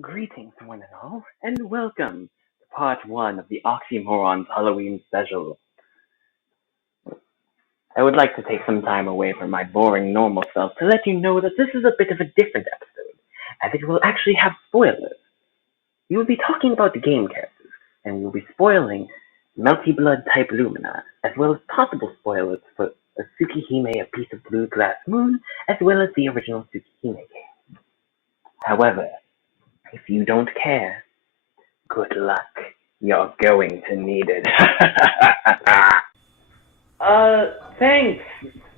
Greetings, one and all, and welcome to part one of the Auxy Morons Halloween special. I would like to take some time away from my boring normal self to let you know that this is a bit of a different episode, as it will actually have spoilers. We will be talking about the game characters, and we will be spoiling Melty Blood type Lumina, as well as possible spoilers for a Tsukihime, a piece of blue glass moon, as well as the original Tsukihime game. However, if you don't care, good luck. You're going to need it. Thanks,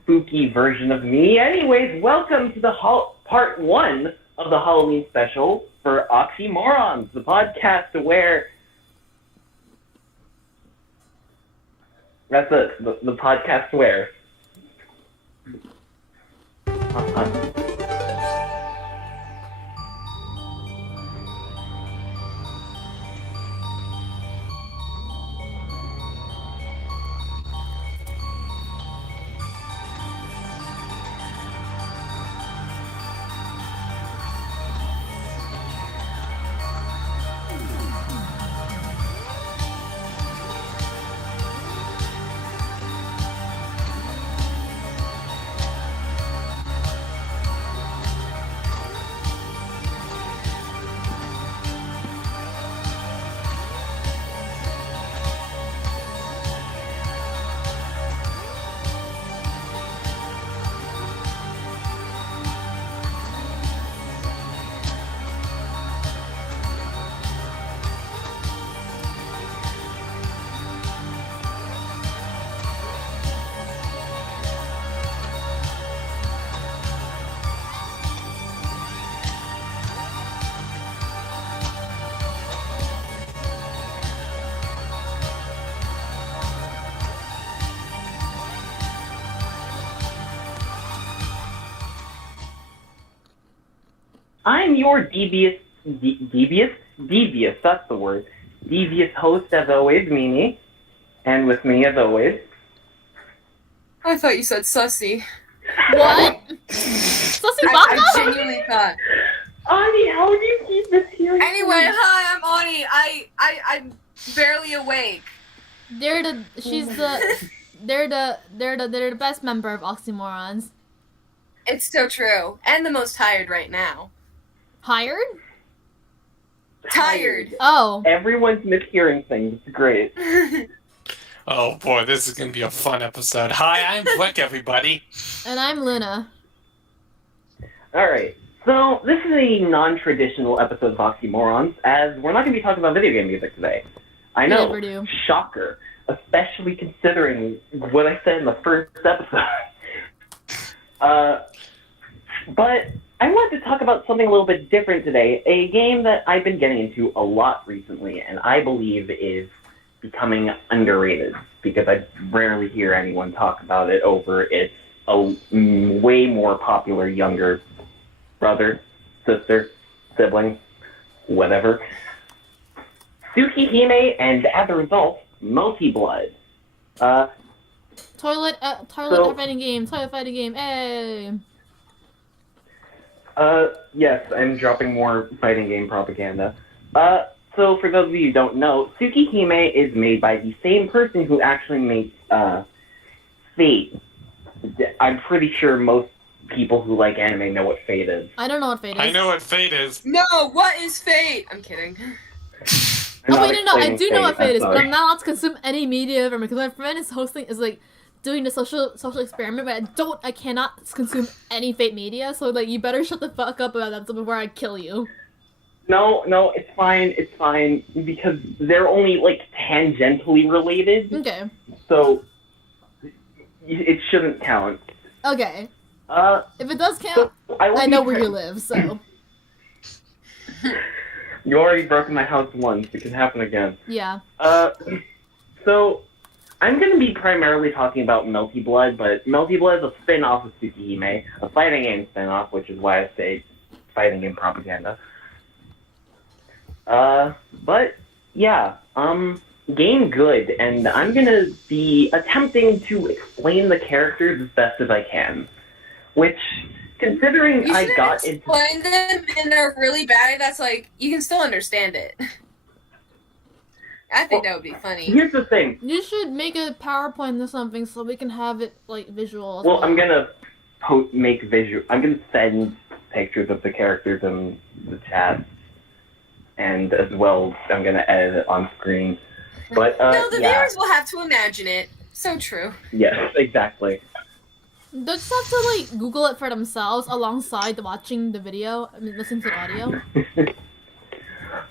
spooky version of me. Anyways, welcome to the part one of the Halloween special for Auxy Morons, the podcast where... That's it, the podcast where... I'm your devious, that's the word, devious host as always, Mimi, and with me as always. I thought you said sussy. What? Sussy Baka? I genuinely thought. Ani, how do you keep this here? Anyway, hi, I'm Ani. I'm barely awake. They're the best member of Auxy Morons. It's so true. And the most tired right now. Hired? Tired. Oh. Everyone's mishearing things. It's great. Oh boy, this is going to be a fun episode. Hi, I'm Flick, everybody. And I'm Luna. Alright, so this is a non-traditional episode of Auxy Morons, as we're not going to be talking about video game music today. I know, never do. Shocker, especially considering what I said in the first episode. But I wanted to talk about something a little bit different today, a game that I've been getting into a lot recently, and I believe is becoming underrated, because I rarely hear anyone talk about it over its way more popular younger brother, sister, sibling, whatever. Tsukihime, and as a result, Melty Blood. Toilet fighting game, hey! Yes, I'm dropping more fighting game propaganda. So for those of you who don't know, Tsukihime is made by the same person who actually made, Fate. I'm pretty sure most people who like anime know what Fate is. I don't know what Fate is. I know what Fate is. No, what is fate? I'm kidding. No, I do know what Fate is, but I'm not allowed to consume any media from it, because my friend is doing the social experiment, but I cannot consume any Fate media, so, you better shut the fuck up about that before I kill you. No, it's fine, because they're only, tangentially related. Okay. So, it shouldn't count. Okay. If it does count, so I know where you live, so. You already broke my house once, it can happen again. Yeah. So, I'm going to be primarily talking about Melty Blood, but Melty Blood is a spin-off of Tsukihime, a fighting game spin-off, which is why I say fighting game propaganda. But, yeah, game good, and I'm going to be attempting to explain the characters as best as I can, which considering You I should got into... explain them in a really bad way that's like, you can still understand it. I think that would be funny. Here's the thing. You should make a PowerPoint or something so we can have it like visual. Well, I'm gonna make visual. I'm gonna send pictures of the characters in the chat, and as well, I'm gonna edit it on screen. But no, the yeah. viewers will have to imagine it. So true. Yes, exactly. They'll just have to like Google it for themselves alongside watching the video. I mean, listening to the audio.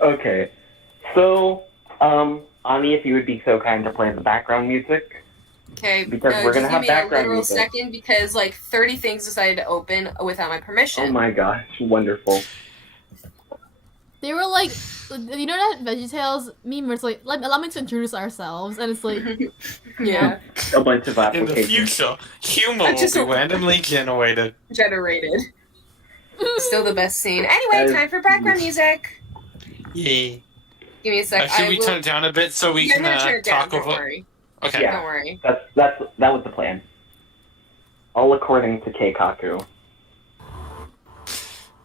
Okay, so Ani, if you would be so kind to play the background music. Okay, Because we're gonna just have give me a background literal music. second because like 30 things decided to open without my permission. Oh my gosh, wonderful. They were like, you know that VeggieTales meme where it's like, allow me to introduce ourselves, and it's like, Yeah. A bunch of In the applications. future, humor will Just be a- randomly generated. Generated. Still the best scene. Anyway, time for background music. Yeah. Give me a sec. Should we turn it down a bit so we Yeah, can I'm gonna turn it down. talk Don't over? worry. Okay. Yeah. Don't worry. That was the plan. All according to Keikaku.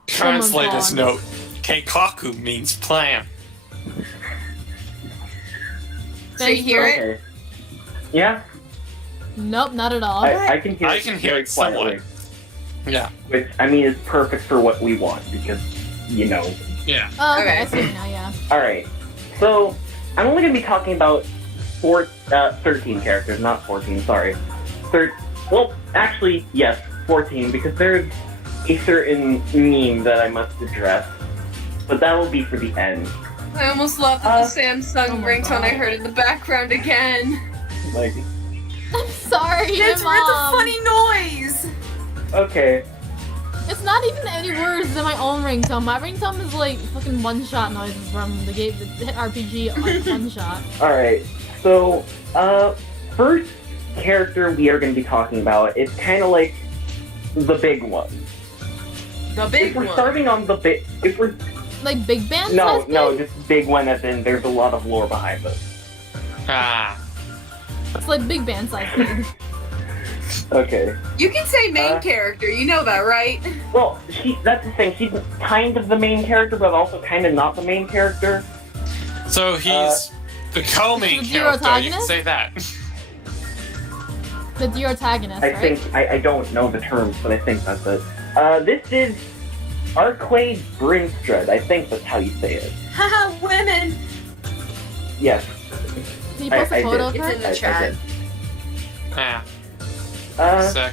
Translator's Someone note: Keikaku means plan. So you hear it? Okay. Yeah, nope, not at all. I can hear. I can hear very it somewhat. quietly, Yeah. which I mean is perfect for what we want because you know. Yeah. Oh, okay, Okay. I see it now, yeah. All right, so I'm only gonna be talking about 13 characters, not 14. Sorry, well, actually, yes, 14 because there's a certain meme that I must address, but that will be for the end. I almost love the Samsung Oh my ringtone I God. heard in the background again. Like, I'm sorry, It's Mom. a funny noise. okay, It's not even any words than my own ringtone. My ringtone is like fucking one-shot noises from the game, the hit RPG one-shot. all right. So, first character we are going to be talking about is kind of like the big one. The big If we're one. starting on the big, if we're Like big band? no, size no, thing? just big one as in there's a lot of lore behind this. Ah. It's like big band size thing. Okay. You can say main Uh, character, you know that, right? Well, that's the thing. She's kind of the main character, but also kind of not the main character. So he's the co-main Is he the character. You can protagonist? say that. The antagonist, I right? think, I don't know the terms, but I think that's it. This is Arquade Brinstrad. I think that's how you say it. Haha, women! Yes. Can you post I a photo did. of It's her? in the I chat. did. Ah. Sick.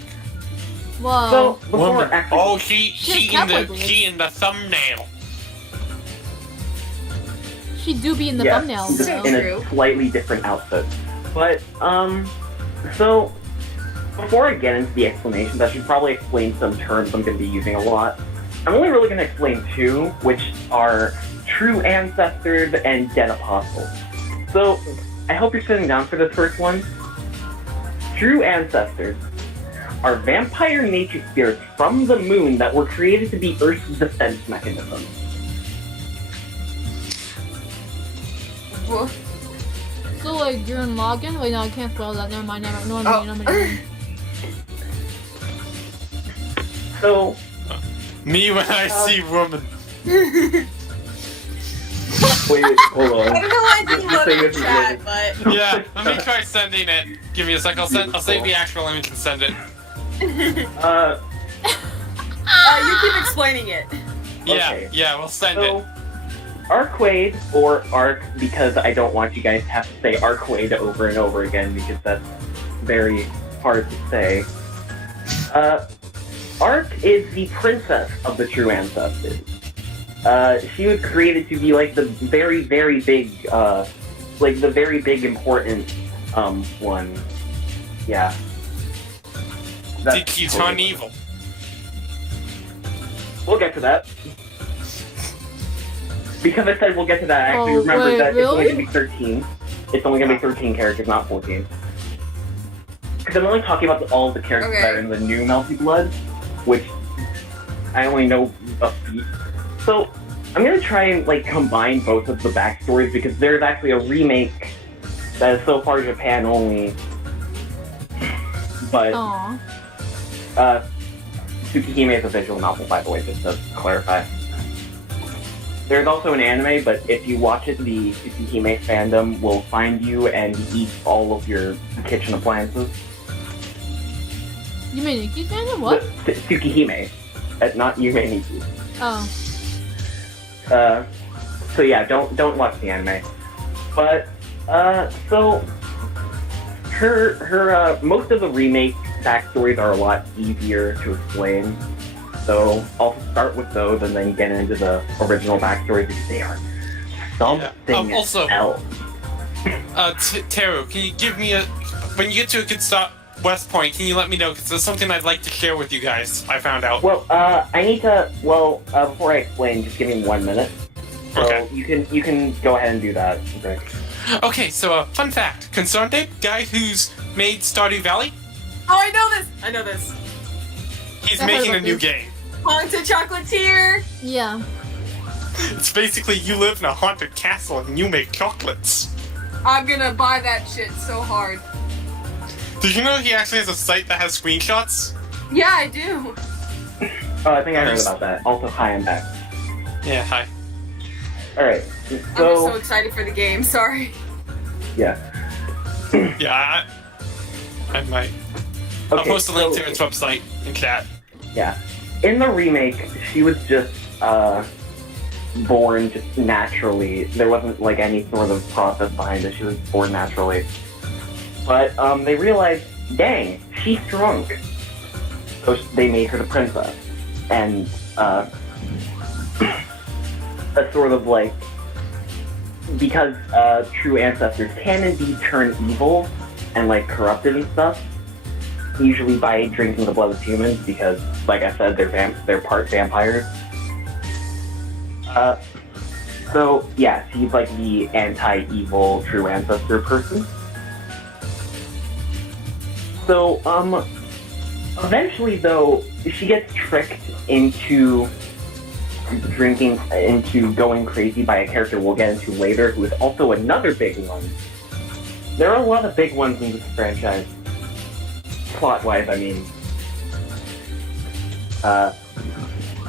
Whoa. So, before Woman. actually... Oh, She she in has the cowboy boots. she in the thumbnail. She do be in the yes, thumbnail, just So in though. a slightly different outfit. But, so, before I get into the explanations, I should probably explain some terms I'm going to be using a lot. I'm only really going to explain two, which are true ancestors and dead apostles. So, I hope you're sitting down for this first one. True ancestors are vampire nature spirits from the moon that were created to be Earth's defense mechanism. Whoa. So like you're in login? Wait, no, I can't spell that. Never mind. Never. No, Oh. no, no. So, Me when I see woman. wait, hold on. I don't know why I didn't This look thing at the isn't chat, really- but... Yeah, let me try sending it. Give me a sec. I'll save the actual and we can send it. You keep explaining it. Yeah, Okay. yeah, we'll send So, it. Arquade, or Arc, because I don't want you guys to have to say Arquade over and over again, because that's very hard to say. Arc is the princess of the true ancestors. She was created to be like the very, very big, like the very big important, one. Yeah. Did you turn evil? We'll get to that. Because I said we'll get to that, I actually Oh, remembered wait, that it's only really? going to be 13. It's only going to be 13 characters, not 14. Because I'm only talking about all the characters Okay. that are in the new Melty Blood, which I only know a few. So, I'm going to try and, like, combine both of the backstories, because there's actually a remake that is so far Japan only. But, Aw. Tsukihime is a visual novel, by the way, just to clarify. There's also an anime, but if you watch it, the Tsukihime fandom will find you and eat all of your kitchen appliances. Yume Nikki fandom? What? Tsukihime, not Yume Nikki. Oh. So yeah, don't watch the anime. But so her most of the remake backstories are a lot easier to explain. So I'll start with those and then get into the original backstories because they are something also, else. Teru, can you give me when you get to a good stop West Point, can you let me know, because there's something I'd like to share with you guys, I found out. Well, I need to, before I explain, just give me 1 minute. So okay. you can go ahead and do that. Okay, so fun fact, Consonde, guy who's made Stardew Valley? Oh, I know this! He's making a new game. Haunted Chocolatier! Yeah. It's basically you live in a haunted castle and you make chocolates. I'm gonna buy that shit so hard. Did you know he actually has a site that has screenshots? Yeah, I do. Oh, I think I heard about that. Also, hi, I'm back. Yeah, hi. Alright, I'm so excited for the game, sorry. Yeah. Yeah, I might. Okay, I'll post a link to its website in chat. Yeah. In the remake, she was just, born just naturally. There wasn't, like, any sort of process behind it. She was born naturally. But, they realized, dang, she's drunk. So they made her the princess. And, a sort of, like, because, true ancestors can indeed turn evil and, like, corrupted and stuff, usually by drinking the blood of humans, because, like I said, they're part vampires. So, yeah, she's like the anti-evil true ancestor person. So, eventually, though, she gets tricked into going crazy by a character we'll get into later, who is also another big one. There are a lot of big ones in this franchise. Plot-wise, I mean.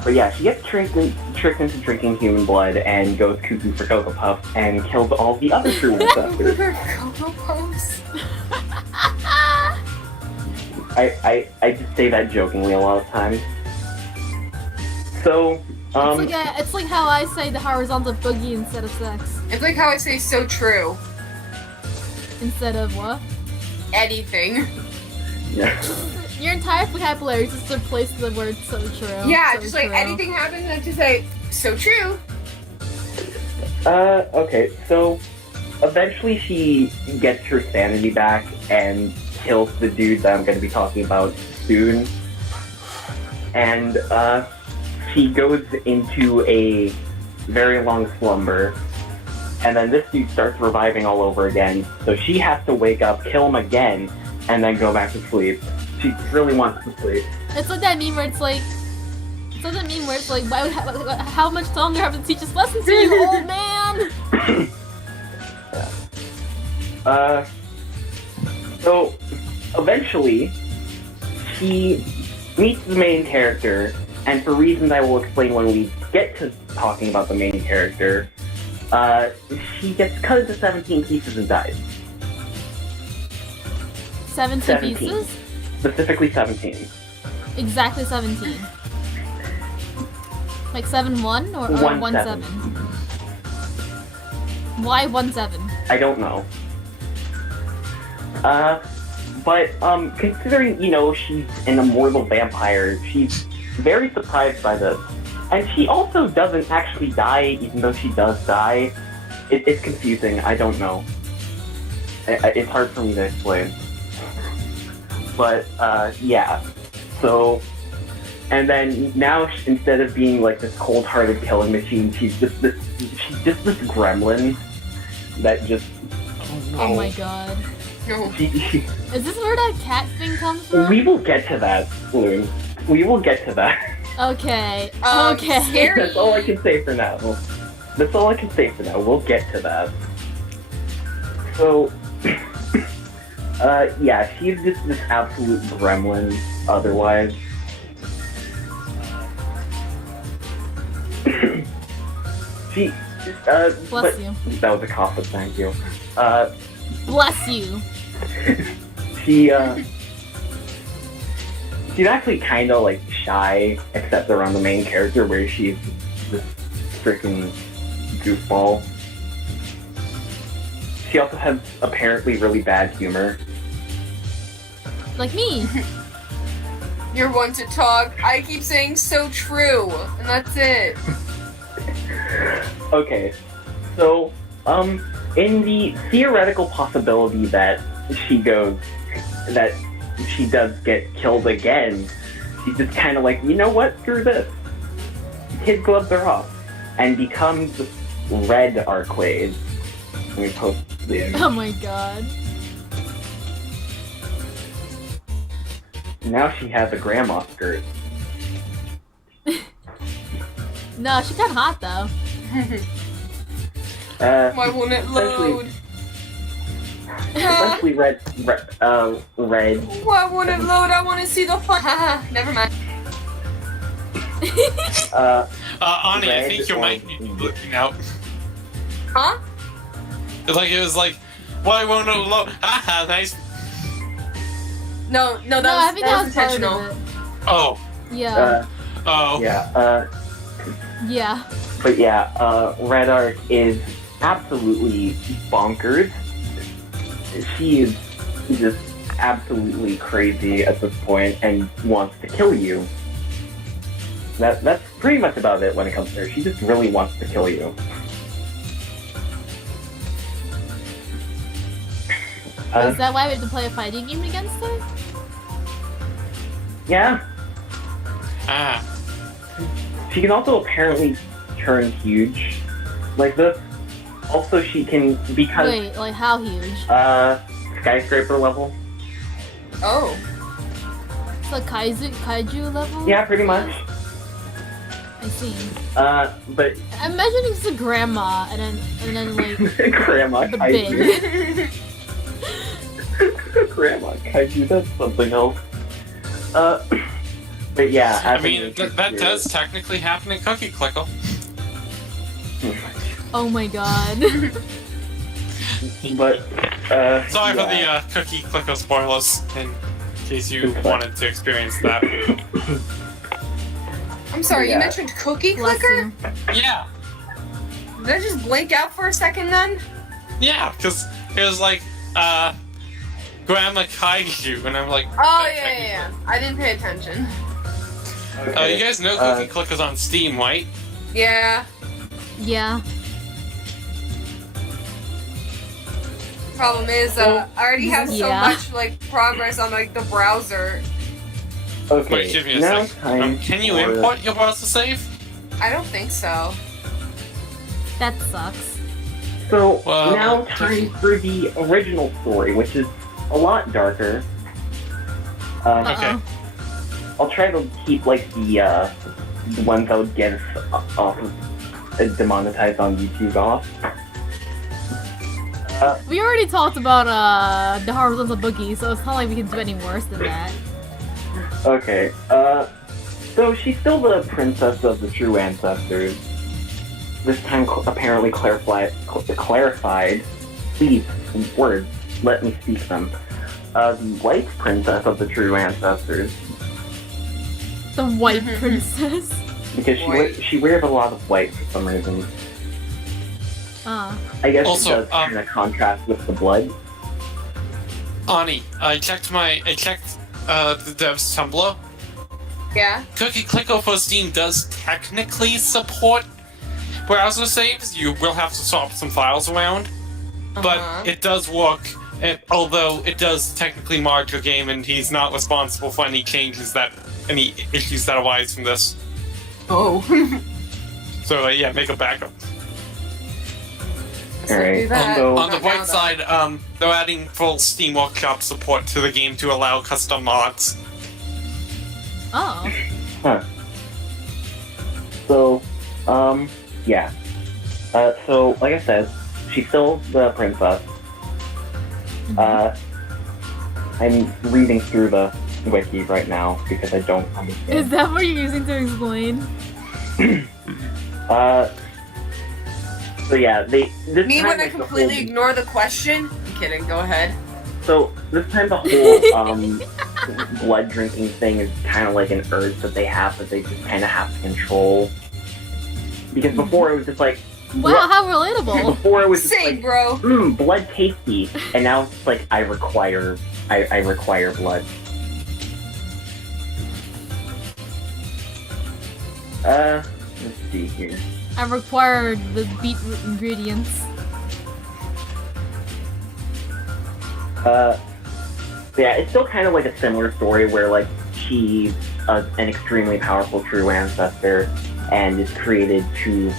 But yeah, she gets tricked into drinking human blood and goes cuckoo for Cocoa Puffs and kills all the other true ancestors. Cocoa Puffs? I just say that jokingly a lot of times. So, It's like how I say the horizontal boogie instead of sex. It's like how I say so true. Instead of what? Anything. Yeah. Your entire vocabulary just replaced the word so true. Yeah, so just true. like anything happens, I just say, so true. Okay, so eventually she gets her sanity back and kills the dude that I'm going to be talking about soon. And, she goes into a very long slumber. And then this dude starts reviving all over again. So she has to wake up, kill him again, and then go back to sleep. She really wants to sleep. It's like that meme where it's like, how much longer do I have to teach this lesson to you, old man? Yeah. So eventually, she meets the main character, and for reasons I will explain when we get to talking about the main character, she gets cut into 17 pieces and dies. 17 pieces? Specifically 17. Exactly 17. Like 7-1 or 1-7? Why 1-7? I don't know. But considering, she's an immortal vampire, she's very surprised by this. And she also doesn't actually die, even though she does die. It's confusing, I don't know. It's hard for me to explain. But, yeah. So, and then now instead of being like this cold-hearted killing machine, she's just this gremlin that just... Oh my god. No. Is this where that cat thing comes from? We will get to that, Lune. We will get to that. Okay. Scary. That's all I can say for now. We'll get to that. So, yeah, she's just this absolute gremlin otherwise. She, Bless you. That was a cough, but thank you. Bless you. She's actually kind of like shy, except around the main character where she's this freaking goofball. She also has apparently really bad humor. Like me. You're one to talk. I keep saying so true, and that's it. Okay, so, in the theoretical possibility that she does get killed again, she's just kind of like, you know what, screw this. Kid gloves are off, and becomes Red Arcade. Let me post the image. Oh my god. Now she has a grandma skirt. No, she's kinda hot though. Why won't it load? Especially red. Why won't it load? I want to see the fun. Never mind. Ani, I think your mic needs looking out. Huh? It was like, why won't it load? Haha, nice. No, that I think was part of intentional. it. Oh. Yeah. Yeah, Yeah. but yeah, Red Arc is absolutely bonkers. She is just absolutely crazy at this point and wants to kill you. That's pretty much about it when it comes to her. She just really wants to kill you. Is that why we have to play a fighting game against her? Yeah. Ah. She can also apparently turn huge like this. Also, she can, because... Wait, like how huge? Skyscraper level. Oh. It's like kaiju level? Yeah, pretty much. I see. But... I'm imagining it's a grandma, and then like... Grandma the Kaiju. big. Grandma Kaiju, that's something else. But yeah, I mean, that does technically happen in Cookie Clickle. Oh my god. But, Sorry for yeah. the Cookie Clickle spoilers, in case you wanted to experience that. I'm sorry, Yeah. you mentioned Cookie Bless Clicker? you. Yeah. Did I just blink out for a second then? Yeah, because it was like, Grandma Kaiju, and I'm like... Oh, yeah. I didn't pay attention. Okay. You guys know Cookie Clicker's on Steam, right? Yeah. Yeah. Problem is, I already have so Yeah. much, like, progress on, like, the browser. Okay, Wait, give me a now sec. time Can you for- import your browser save? I don't think so. That sucks. So, Well, now time for the original story, which is a lot darker. Okay. I'll try to keep, like, the ones that would get us off of demonetized on YouTube off. We already talked about the Horizontal Boogie, so it's not like we can do any worse than that. Okay, so she's still the princess of the true ancestors. This time apparently clarified. Please, words, let me speak them. The white princess of the true ancestors. The white princess. Because she wears a lot of white for some reason. I guess Also, it does kind of contrast with the blood. Ani, I checked the dev's Tumblr. Yeah? Cookie Clicker for Steam does technically support browser saves. You will have to swap some files around, but it does work. And although it does technically mark your game, and he's not responsible for any issues that arise from this. Oh. So yeah, make a backup. Alright, So, On the bright side, they're adding full Steam Workshop support to the game to allow custom mods. Oh. Huh. So, yeah. So, like I said, she's still the princess. I'm reading through the wiki right now because I don't understand. Is that what you're using to explain? So yeah, this Me time, when I like, completely ignore the question? I'm kidding, go ahead. So this time the whole blood drinking thing is kind of like an urge that they have that they just kind of have to control. Because before it was just like, wow, how relatable. Before it was just Same, like, bro. Blood tasty, and now it's like I require blood. Let's see here. I require the beetroot ingredients. Yeah, it's still kind of like a similar story where like she's an extremely powerful true ancestor and is created to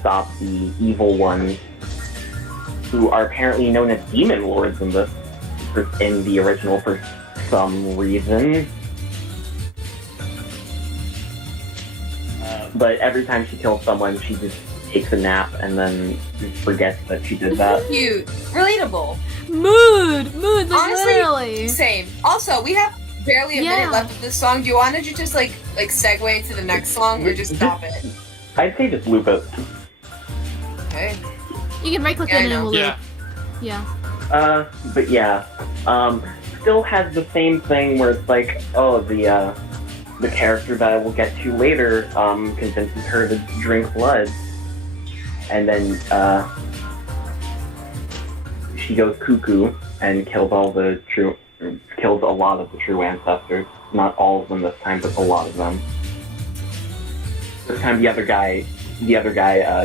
stop the evil ones, who are apparently known as demon lords in the original for some reason. But every time she kills someone, she just takes a nap and then just forgets that she did that. Cute. Relatable. Mood, like Honestly, literally. Same. Also, we have barely a minute left of this song. Do you want to just like segue to the next song or just stop it? I'd say just loop it. Okay. You can right click it and it will loop. Yeah. But yeah, still has the same thing where it's like, oh, the character that I will get to later convinces her to drink blood, and then she goes cuckoo and kills a lot of the true ancestors. Not all of them this time, but a lot of them. This time the other guy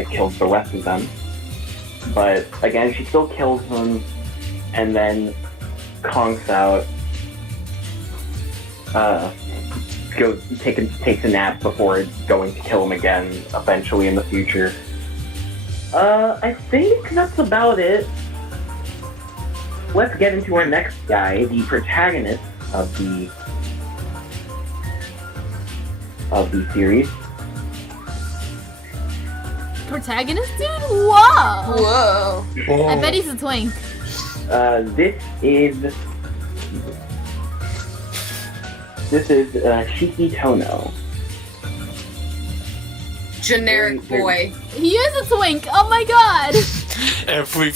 kills the rest of them. But again, she still kills them, and then conks out. Takes a nap before going to kill him again eventually in the future. I think that's about it. Let's get into our next guy, the protagonist of the series. Protagonist, dude? Whoa! Whoa. I bet he's a twink. This is Shiki Tono. Generic boy. He is a twink. Oh my god. Every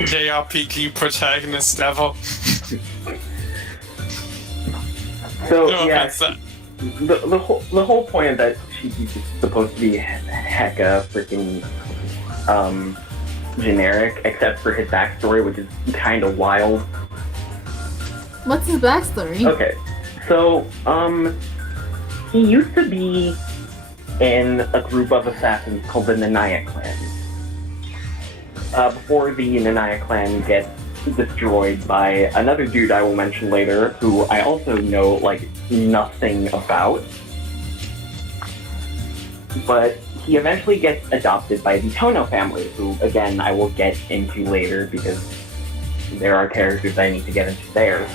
JRPG protagonist ever. So No yeah, offense, the whole point of that Shiki's supposed to be hecka freaking generic, except for his backstory, which is kind of wild. What's his backstory? Okay, so he used to be in a group of assassins called the Nanaya clan. Before the Nanaya clan gets destroyed by another dude I will mention later, who I also know like nothing about. But he eventually gets adopted by the Tono family, who again I will get into later because there are characters I need to get into there.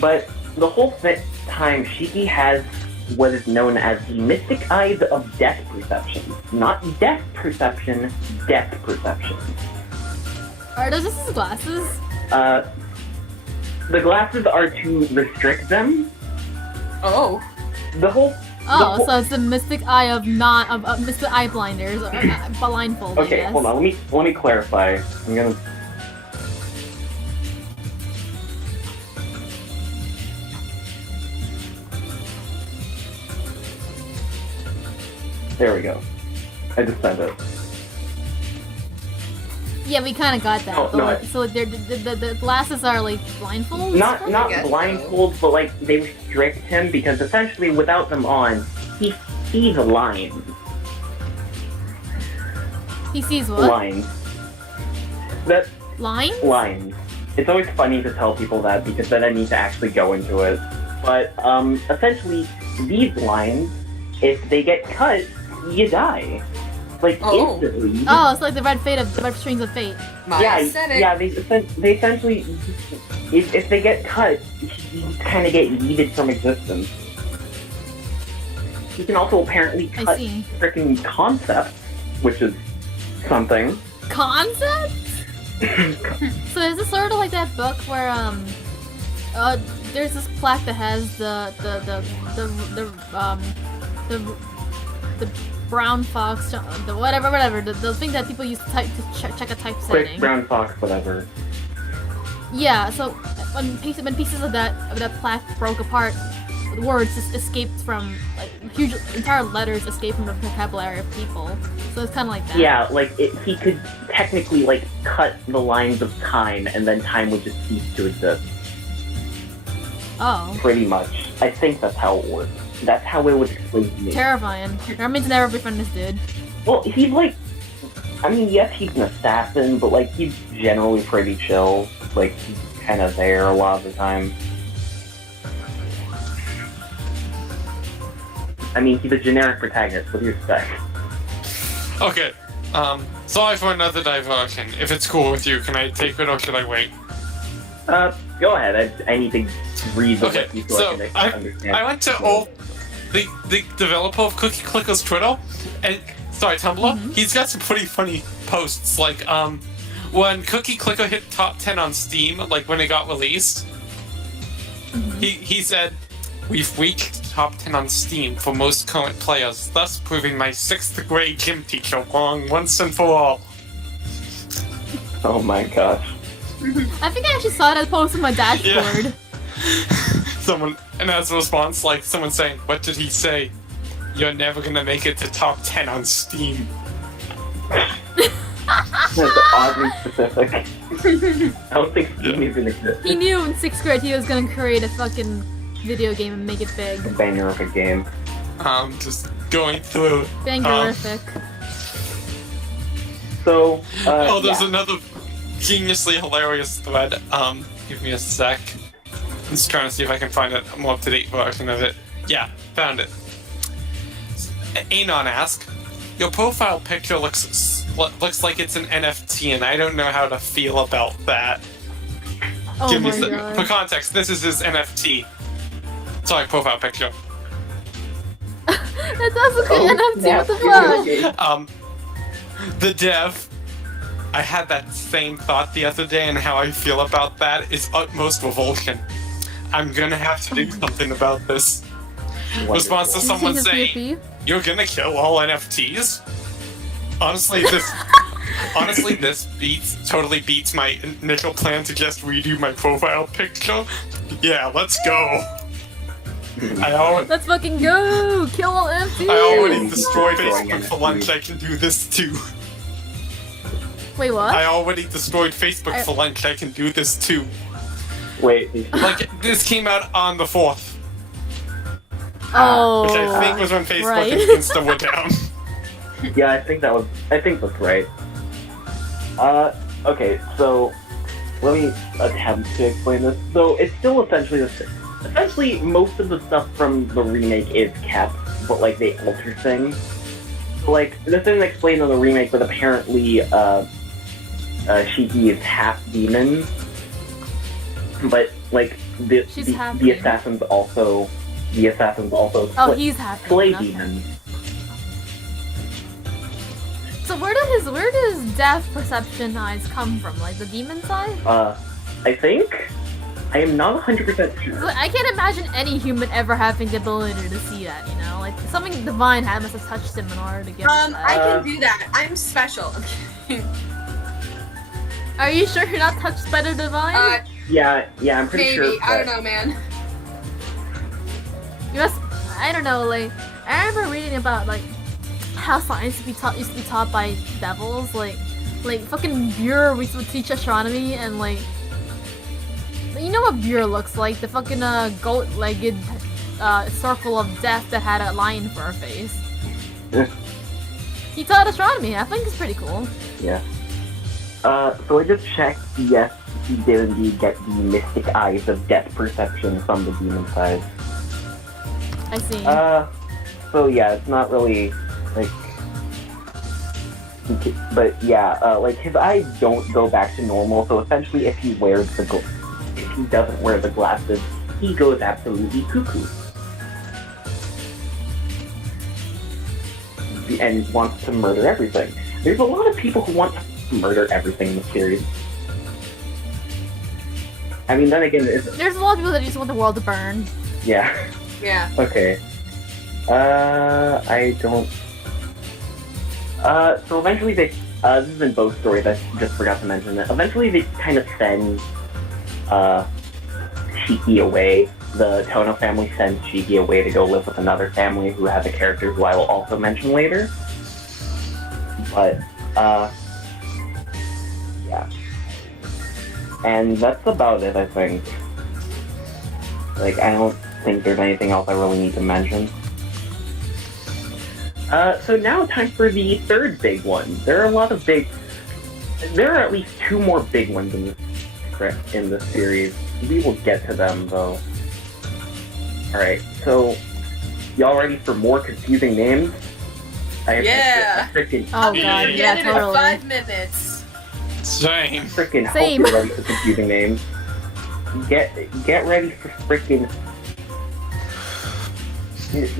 But the whole time, Shiki has what is known as the mystic eyes of death perception. Not death perception, depth perception. Are those just his glasses? The glasses are to restrict them. Oh. So it's the mystic eye of mystic eye blinders or blindfold. Okay, I guess. hold on. Let me clarify. I'm gonna. There we go. I just sent it. Yeah, we kind of got that. Oh, no, so like, the glasses are like blindfolds? Not guess blindfolds, but like they restrict him because essentially without them on, he sees lines. He sees what? Lines. That Lines? lines. It's always funny to tell people that because then I need to actually go into it. But essentially, these lines, if they get cut, you die. Like instantly. Oh, it's like the red strings of fate. Said it. Yeah, they essentially, if they get cut, you kind of get yeeted from existence. You can also apparently cut freaking concepts, which is something. Concepts? So is this sort of like that book where there's this plaque that has the brown fox, the whatever, the thing that people use to type to check a typesetting. Quick brown fox, whatever. Yeah, so when pieces of that plaque broke apart, the words just escaped from, like, huge entire letters escaped from the vocabulary of people. So it's kind of like that. Yeah, like he could technically like cut the lines of time, and then time would just cease to exist. Oh. Pretty much. I think that's how it works. That's how it would explain to me. Terrifying. That means never befriend this dude. Well, he's like, I mean, yes, he's an assassin, but like he's generally pretty chill. Like he's kind of there a lot of the time. I mean, he's a generic protagonist. What do you expect? Okay. Sorry for another diversion. If it's cool with you, can I take it or should I wait? Go ahead. I need to read the wiki so I can understand. I went to the developer of Cookie Clicker's Twitter, and Tumblr. Mm-hmm. He's got some pretty funny posts. Like, when Cookie Clicker hit top 10 on Steam, like when it got released, mm-hmm. he said, "We've reached top 10 on Steam for most current players, thus proving my 6th grade gym teacher wrong once and for all." Oh my gosh. I think I actually saw that post on my dashboard. Yeah. And as a response, like, someone saying, "What did he say? You're never gonna make it to top 10 on Steam." That's oddly specific. I don't think Steam even exists. He knew in 6th grade he was gonna create a fucking video game and make it big. A bangerific game. Just going through. Bangerific. So, there's another geniusly hilarious thread. Give me a sec. I'm just trying to see if I can find a more up-to-date version of it. Yeah, found it. Anon asks, "Your profile picture looks like it's an NFT, and I don't know how to feel about that." Oh my god. For context, this is his NFT. Sorry, profile picture. That does look like NFT, what the fuck? The dev, I had that same thought the other day, and how I feel about that is utmost revulsion. I'm gonna have to do something about this. Wonderful. Response to someone saying, "You're gonna kill all NFTs?" Honestly, this totally beats my initial plan to just redo my profile picture. Yeah, let's go. Let's fucking go! Kill all NFTs! I already destroyed Facebook for lunch, I can do this too. Wait, what? I already destroyed Facebook for lunch, I can do this too. Wait. Like, this came out on the 4th. Oh. Which I think was when Facebook and Insta were down. Yeah, I think that's right. Okay, so let me attempt to explain this. So it's still essentially the same. Essentially, most of the stuff from the remake is kept, but like they alter things. So, like, this isn't explained in the remake, but apparently, Shiki is half demon. But like the assassins also he's half slay demon. demons. So where does death perception eyes come from? Like the demon side? I think. I am not 100% sure. I can't imagine any human ever having the ability to see that, you know? Like something divine must have touched him in order to get that. I can do that. I'm special. I'm kidding. Are you sure you're not touched by the divine? Yeah, I'm pretty sure. Maybe. I don't know, man. You must. I don't know. Like I remember reading about like how science used to be taught by devils. Like fucking Buer would teach astronomy, and like you know what Buer looks like? The fucking goat-legged circle of death that had a lion for a face. He taught astronomy. I think it's pretty cool. Yeah. So I just checked. Yes, he did indeed get the mystic eyes of depth perception from the demon side. I see. So yeah, it's not really like, but yeah, like his eyes don't go back to normal. So essentially, if he doesn't wear the glasses, he goes absolutely cuckoo and wants to murder everything. There's a lot of people who want to murder everything in the series. I mean, then again, there's a lot of people that just want the world to burn. Yeah. Yeah. Okay. I don't So eventually they, this is in both stories, I just forgot to mention that. Eventually they kind of send, Shiki away. The Tono family sends Shiki away to go live with another family who has a character who I will also mention later. But, yeah. And that's about it, I think. Like, I don't think there's anything else I really need to mention. So now time for the third big one. There are at least two more big ones in this series. We will get to them, though. Alright, so, y'all ready for more confusing names? Yeah! Oh god, yeah, totally. 5 minutes. Same. Freaking hope you're ready for confusing names. Get ready for freaking...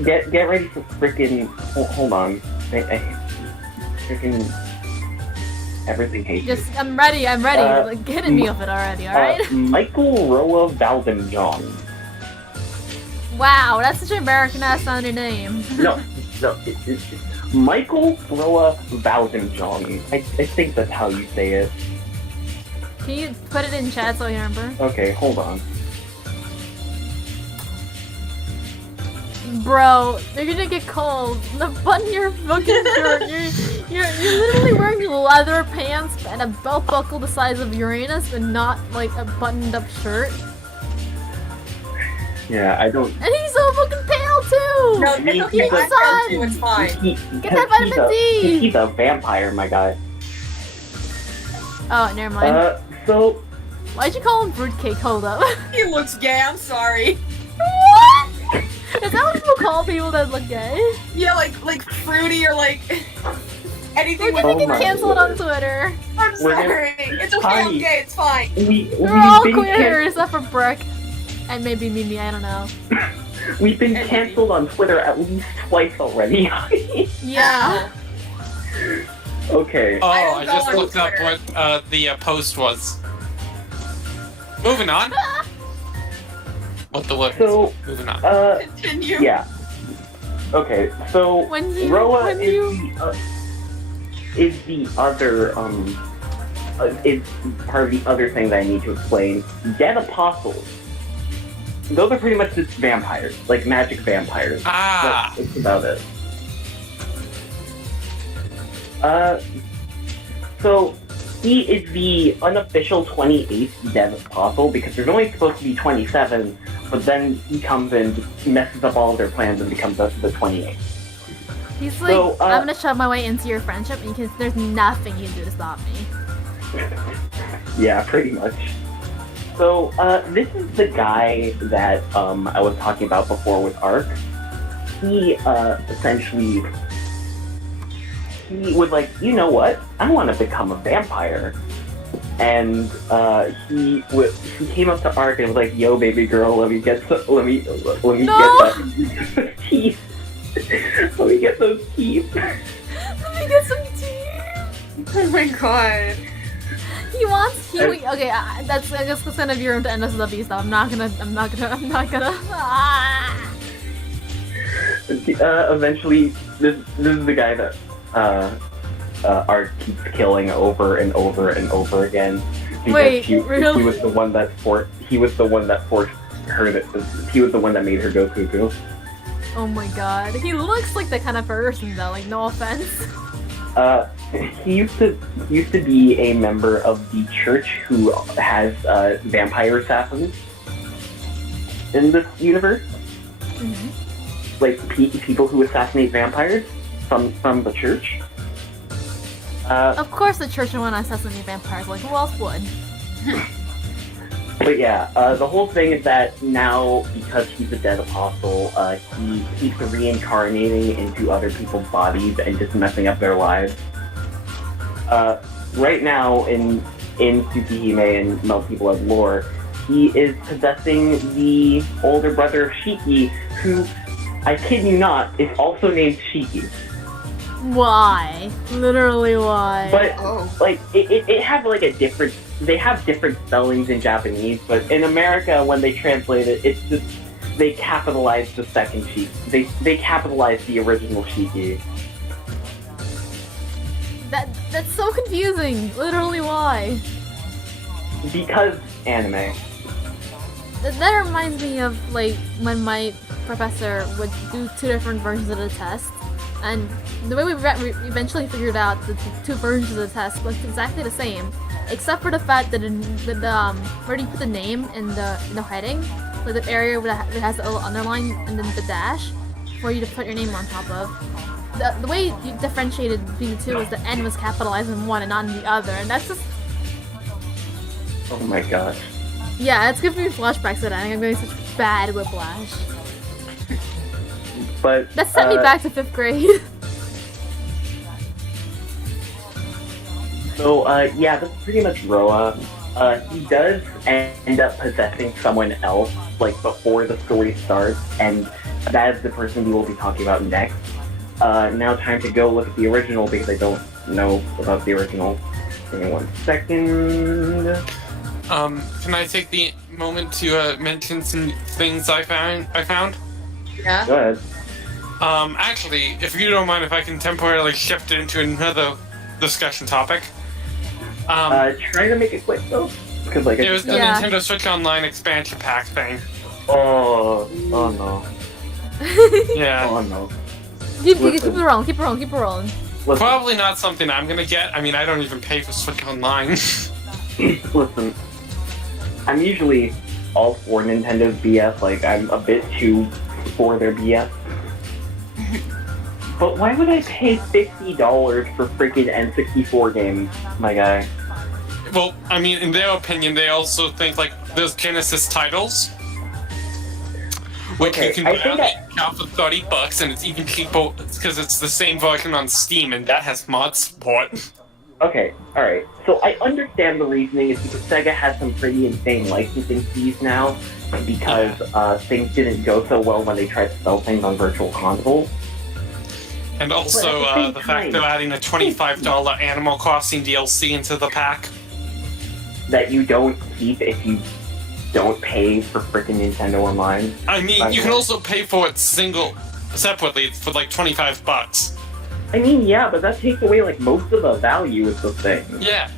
Get ready for freaking... Hold on. Freaking... Everything hates you. I'm ready. Like, get in me of it already, alright? Michael Roa Valdemjong. Wow, that's such an American-ass sounding name. No, it's Michael Roa Valdemjong. I think that's how you say it. Can you put it in chat so I remember? Okay, hold on. Bro, you're gonna get cold. Button your fucking shirt. You're literally wearing leather pants and a belt buckle the size of Uranus and not like a buttoned up shirt. Yeah, I don't... And he's so fucking pale too! No, it's okay, I'm pale too, it's fine. Get that vitamin D! He's a vampire, my guy. Oh, never mind. So... Why'd you call him fruitcake? Hold up. He looks gay, I'm sorry. What? Is that what people call people that look gay? Yeah, like fruity or like anything We're with gonna get canceled on Twitter. I'm sorry. It's okay, I'm gay, it's fine. We're all queer except for Brooke. And maybe Mimi, I don't know. We've been canceled on Twitter at least twice already. Yeah. Okay. Oh, I just looked up what the post was. Moving on. What the what? So, moving on. Continue. Yeah. Okay, so Roa is the other is part of the other thing that I need to explain. Dead apostles. Those are pretty much just vampires, like magic vampires. Ah. That's about it. So he is the unofficial 28th Dead Apostle because there's only supposed to be 27, but then he comes and messes up all of their plans and becomes the 28th. He's like, so, I'm gonna shove my way into your friendship because there's nothing you can do to stop me. Yeah, pretty much. So, this is the guy that, I was talking about before with Ark. He, essentially, he was like, you know what? I want to become a vampire. And, he came up to Ark and was like, yo, baby girl, let me get get that teeth. Let me get those teeth. Let me get some teeth. Oh my god. He wants okay, I guess that's kind of your room to end SW stuff. I'm not gonna Eventually this is the guy that Art keeps killing over and over and over again. Wait, really? He was the one that forced her he was the one that made her go cuckoo. Oh my god. He looks like that kind of person though, like no offense. He used to be a member of the church who has vampire assassins in this universe. Mm-hmm. Like people who assassinate vampires from the church. Of course, the church would want to assassinate vampires. Like who else would? But yeah, the whole thing is that now, because he's a dead apostle, he keeps reincarnating into other people's bodies and just messing up their lives. Right now, in Tsukihime and Melty Blood lore, he is possessing the older brother of Shiki, who, I kid you not, is also named Shiki. Why? Literally why? But, like, it has, like, they have different spellings in Japanese, but in America, when they translate it, it's just, they capitalize the second Shiki. They capitalize the original Shiki. That's so confusing. Literally, why? Because anime. That reminds me of like when my professor would do 2 different versions of the test, and the way we eventually figured out the 2 versions of the test looked exactly the same, except for the fact that where you put the name in the heading, like the area that has the little underline and then the dash for you to put your name on top of. The way you differentiated between the 2 was the N was capitalized in one and not in the other, and that's just... Oh my gosh. Yeah, it's giving me flashbacks to that. I'm getting such bad whiplash. But that sent me back to 5th grade. So, yeah, that's pretty much Roa. He does end up possessing someone else, like, before the story starts, and that is the person we will be talking about next. Now time to go look at the original, because I don't know about the original. Give me 1 second. Can I take the moment to, mention some things I found? Yeah? Go ahead. Actually, if you don't mind if I can temporarily shift it into another discussion topic. Try to make it quick, though. Because, like, it was the Nintendo Switch Online expansion pack thing. Oh no. Yeah. Oh no. Keep it rolling, keep it rolling. Listen. Probably not something I'm gonna get. I mean, I don't even pay for Switch Online. Listen, I'm usually all for Nintendo's BS, like, I'm a bit too for their BS. But why would I pay $50 for freaking N64 games, my guy? Well, I mean, in their opinion, they also think, like, there's Genesis titles, which you can buy on the account for $30, and it's even cheaper because it's the same version on Steam, and that has mod support. Okay, alright. So I understand the reasoning is because Sega has some pretty insane licensing fees now, because things didn't go so well when they tried to sell things on Virtual Console. And also the fact they're adding a $25 Animal Crossing DLC into the pack. That you don't keep if you don't pay for frickin' Nintendo Online. I mean, you can also pay for it separately for like $25. I mean, yeah, but that takes away like most of the value of the thing. Yeah.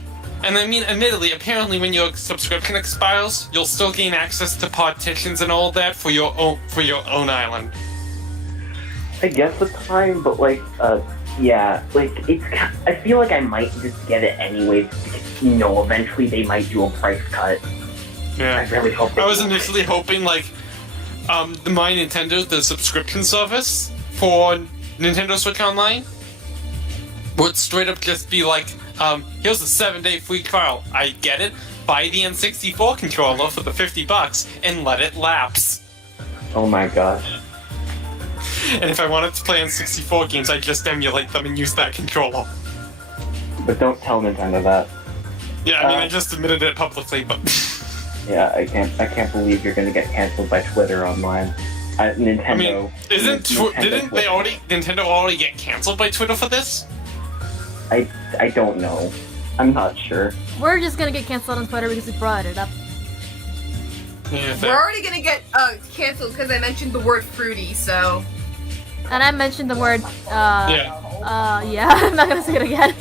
And I mean, admittedly, apparently when your subscription expires, you'll still gain access to partitions and all that for your own island. I guess the time, but like, yeah, like, I feel like I might just get it anyways, because, you know, eventually they might do a price cut. Yeah. I really hope they I was do. initially hoping, like, the My Nintendo, the subscription service for Nintendo Switch Online, would straight up just be like, here's a 7-day free trial. I get it. Buy the N64 controller for the $50 and let it lapse. Oh my gosh. And if I wanted to play N64 games, I just emulate them and use that controller. But don't tell Nintendo that. Yeah, I mean, I just admitted it publicly, but... Yeah, I can't believe you're gonna get canceled by Twitter online. Nintendo... I mean, didn't Nintendo already get canceled by Twitter for this? I don't know. I'm not sure. We're just gonna get canceled on Twitter because we brought it up. Yeah, we're already gonna get canceled because I mentioned the word fruity, so... And I mentioned the word, yeah, I'm not gonna say it again.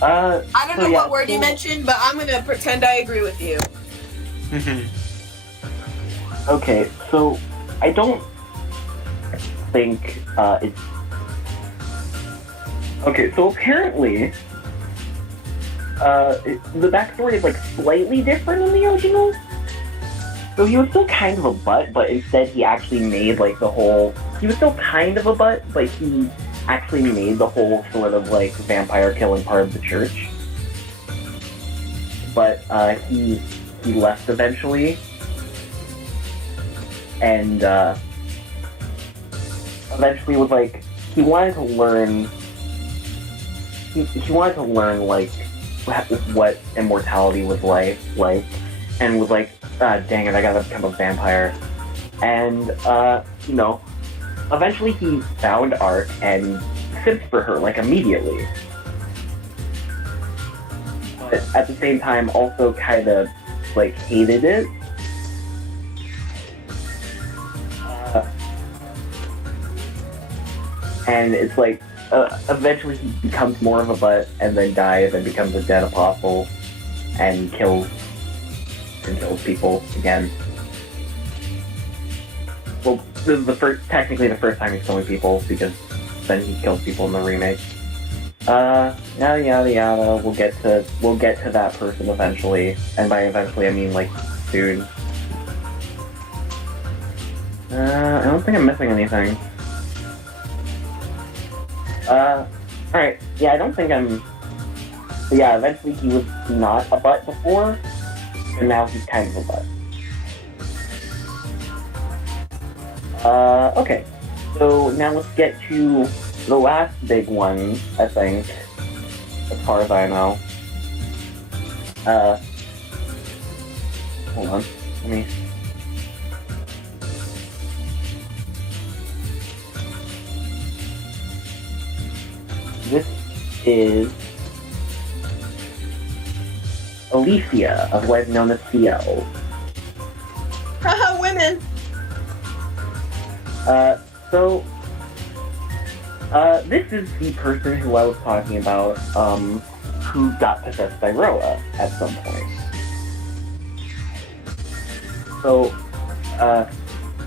I don't know what word you mentioned, but I'm gonna pretend I agree with you. Okay, so I don't think it's... Okay, so apparently the backstory is like slightly different in the original. So he was still kind of a butt, but instead he actually made like the whole... He was still kind of a butt, but he actually made the whole sort of like vampire killing part of the church. But he left eventually. And eventually was like, he wanted to learn... He wanted to learn like what immortality was like, and was like, dang it, I gotta become a vampire. And, you know, eventually he found Ark and simped for her, like, immediately. But at the same time, also kind of, like, hated it. And it's like, eventually he becomes more of a butt, and then dies and becomes a dead apostle, and kills people again. Well, this is technically the first time he's killing people, because then he kills people in the remake. Yada yada yada. We'll get to that person eventually, and by eventually I mean like soon. I don't think I'm missing anything. Alright, yeah, I don't think I'm... Yeah, eventually he was not a butt before, and now he's kind of a butt. Okay. So now let's get to the last big one, I think, as far as I know. Hold on, let me... This is Alicia, otherwise known as CL. Haha, women! This is the person who I was talking about, who got possessed by Roa at some point. So,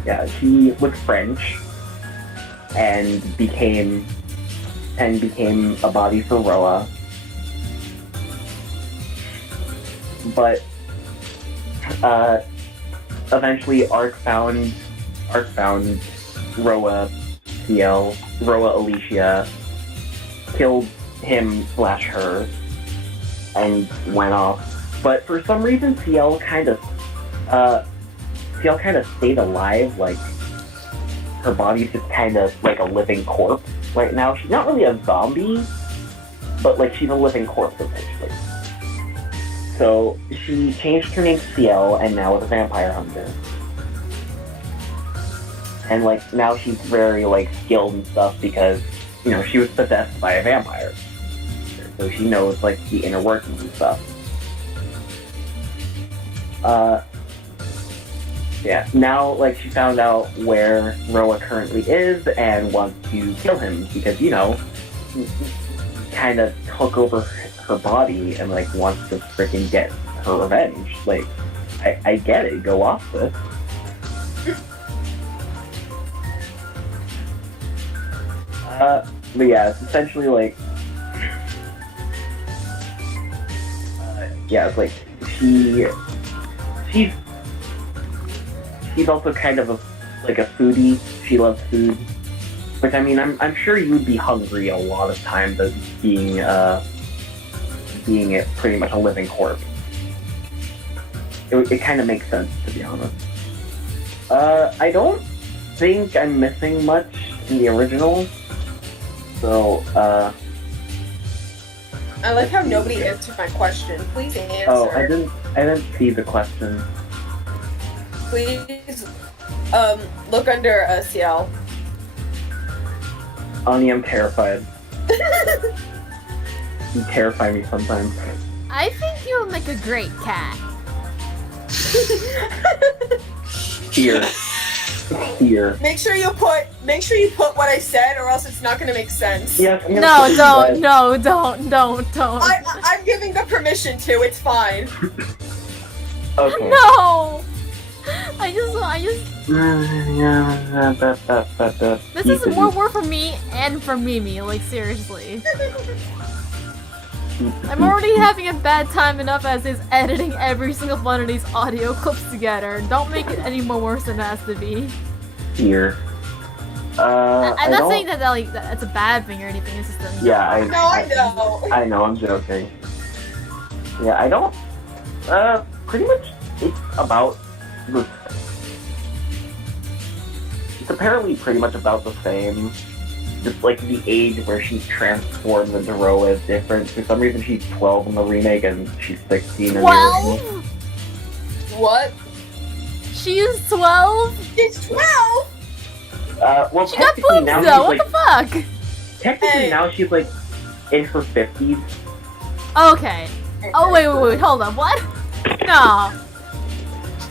yeah, she was French, and became a body for Roa. But eventually Ark found Roa Alicia, killed him/her, and went off. But for some reason CL kind of stayed alive, like her body's just kind of like a living corpse right now. She's not really a zombie, but like she's a living corpse essentially. So she changed her name to CL and now is a vampire hunter. And like now she's very like skilled and stuff because, you know, she was possessed by a vampire. So she knows like the inner workings and stuff. Yeah, now like she found out where Roa currently is and wants to kill him because, you know, he kind of took over her body and like wants to freaking get her revenge. Like, I get it, go off this. But yeah, it's essentially like, yeah, it's like she's also kind of a foodie. She loves food, which I mean, I'm sure you would be hungry a lot of times as being pretty much a living corpse. It kind of makes sense, to be honest. I don't think I'm missing much in the original, so I like how nobody answered my question. Please answer. Oh, I didn't see the question. Please, look under CL. Ani, I'm terrified. You terrify me sometimes. I think you'll make a great cat. Here. Make sure you put what I said, or else it's not gonna make sense. Yes. Don't. I'm giving the permission to. It's fine. Okay. No. I just. This is more work for me and for Mimi. Like seriously. I'm already having a bad time enough as is editing every single one of these audio clips together. Don't make it any more worse than it has to be. Here. I'm not saying that like that's a bad thing or anything. It's just yeah, I know. I know. I'm joking. Yeah, I don't. Pretty much, it's about the. It's apparently pretty much about the same. Just like the age where she's transformed into Roa is different. For some reason, she's 12 in the remake and she's 16 in the original. What? She's 12? She's 12? Well, she got technically boobs now though, what the fuck? Technically now she's like in her 50s. Okay. Oh wait, hold on, what? No.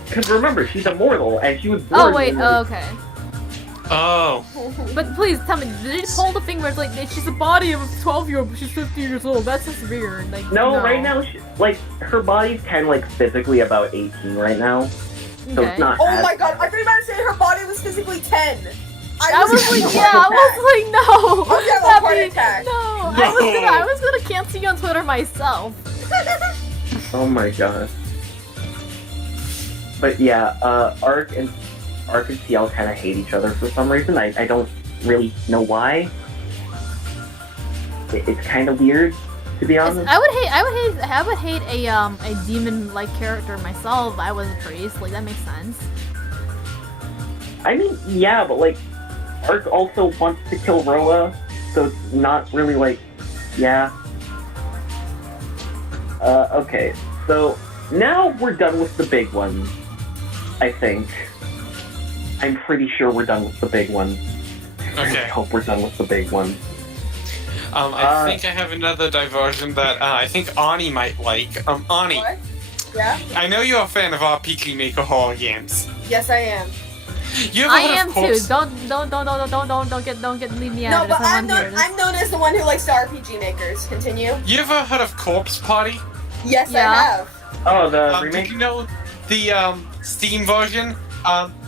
Because remember, she's immortal and she was born. Oh wait, okay. Oh. But please tell me, did it pull the thing where it's like she's the body of a 12-year-old, but she's 50 years old? That's just weird. Like no, right now, her body's kind of like physically about 18 right now, so it's not. Oh my god! I thought you were about to say her body was physically 10. I was like, no. I'm gonna have a heart attack. No, I was gonna cancel you on Twitter myself. Oh my god. But yeah, Arc and CL kind of hate each other for some reason. I don't really know why. It's kind of weird, to be honest. I would hate a demon-like character myself. I was a priest. Like, that makes sense. I mean, yeah, but like, Arc also wants to kill Roa, so it's not really like, yeah. Okay, so now we're done with the big ones, I think. I'm pretty sure we're done with the big ones. Okay. I hope we're done with the big ones. I think I have another diversion that I think Ani might like. Ani. What? Yeah? I know you're a fan of RPG Maker horror games. Yes, I am. I am too. Don't leave me out. No, but I'm known as the one who likes the RPG makers. Continue. You ever heard of Corpse Party? Yes, I have. Oh, the remake? Did you know the Steam version?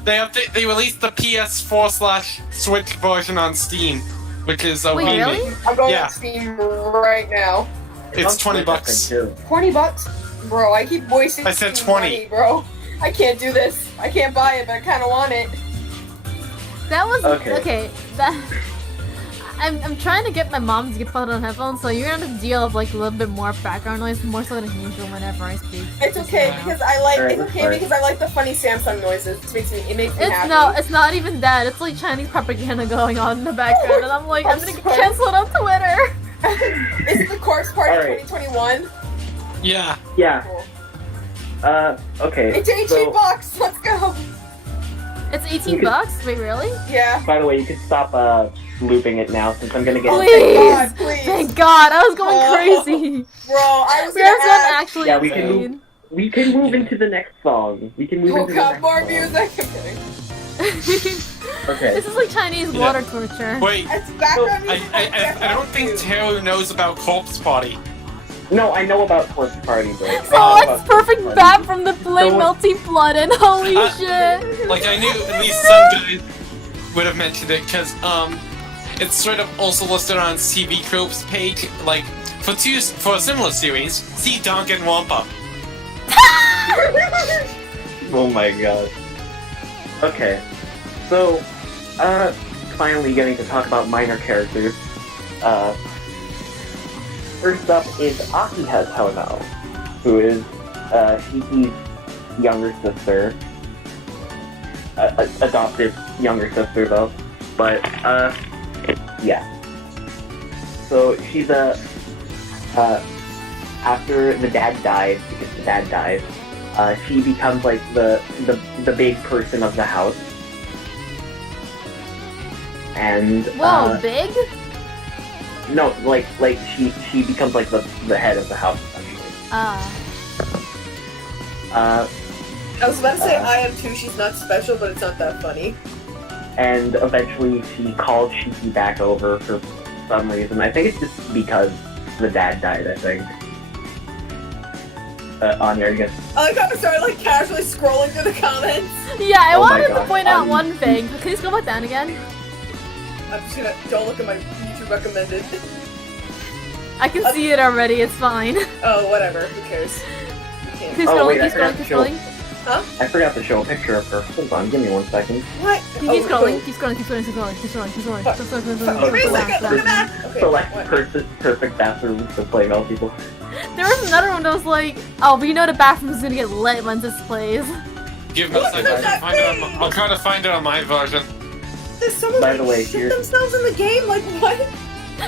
They released the PS4/Switch version on Steam, which is a Wait, really? I'm going on Steam right now. It's $20. 20 bucks, bro. I keep voicing. I said 20, money, bro. I can't do this. I can't buy it, but I kind of want it. That was okay. I'm trying to get my mom to get put on headphones, so you're gonna have to deal with like a little bit more background noise, more so than usual whenever I speak. It's okay because I like the funny Samsung noises. It makes me happy. No, it's not even that. It's like Chinese propaganda going on in the background, and I'm like, I'm gonna get canceled on Twitter. Is it the Corpse Party 2021? Yeah. Yeah. Cool. Okay. It's 18 bucks. Let's go. It's 18 bucks? Wait, really? Yeah. By the way, you could stop looping it now since I'm gonna get. Please! Please. Thank God! I was going crazy. Bro, I was gonna ask. Actually, yeah, we can move into the next song. We can move into the next more song. music. I'm kidding. Okay. This is like Chinese water torture. Wait. It's background music. I don't think Teru knows about Corpse Party. No, I know about Corpse Party, bro. Oh, it's perfect bat from the play Melty Blood, and holy shit! Like, I knew at least some guys would have mentioned it, because, it's sort of also listed on CV Tropes page, like, for a similar series, see Danganronpa. Oh my god. Okay. So, finally getting to talk about minor characters. First up is Akiha's Hono, who is Shiki's younger sister. Adopted younger sister, though. But, yeah. So, she's after the dad died, because the dad died, she becomes, like, the big person of the house. And, Whoa, big? No, like she becomes like the head of the house essentially. I was about to say I am too. She's not special, but it's not that funny. And eventually, she called Shiki back over for some reason. I think it's just because the dad died. I think. Anya, you guys. I like how I started like casually scrolling through the comments. Yeah, I wanted to point out one thing. Can you scroll back down again? I'm just gonna don't look at my YouTube recommended. I can see it already. It's fine. Oh, whatever. Who cares? Keep scrolling. Keep scrolling. Huh? I forgot to show a picture of her. Hold on, give me 1 second. What? Keep scrolling. Keep scrolling. Keep scrolling. Keep scrolling. Keep scrolling. Keep scrolling. Wait a second. Look at that. Select perfect bathroom to play Melty Blood. There was another one that was like, oh, but you know the bathroom's gonna get lit once this plays. Give me a second. I'll try to find it on my version. Does someone By the way, shit themselves in the game? Like what?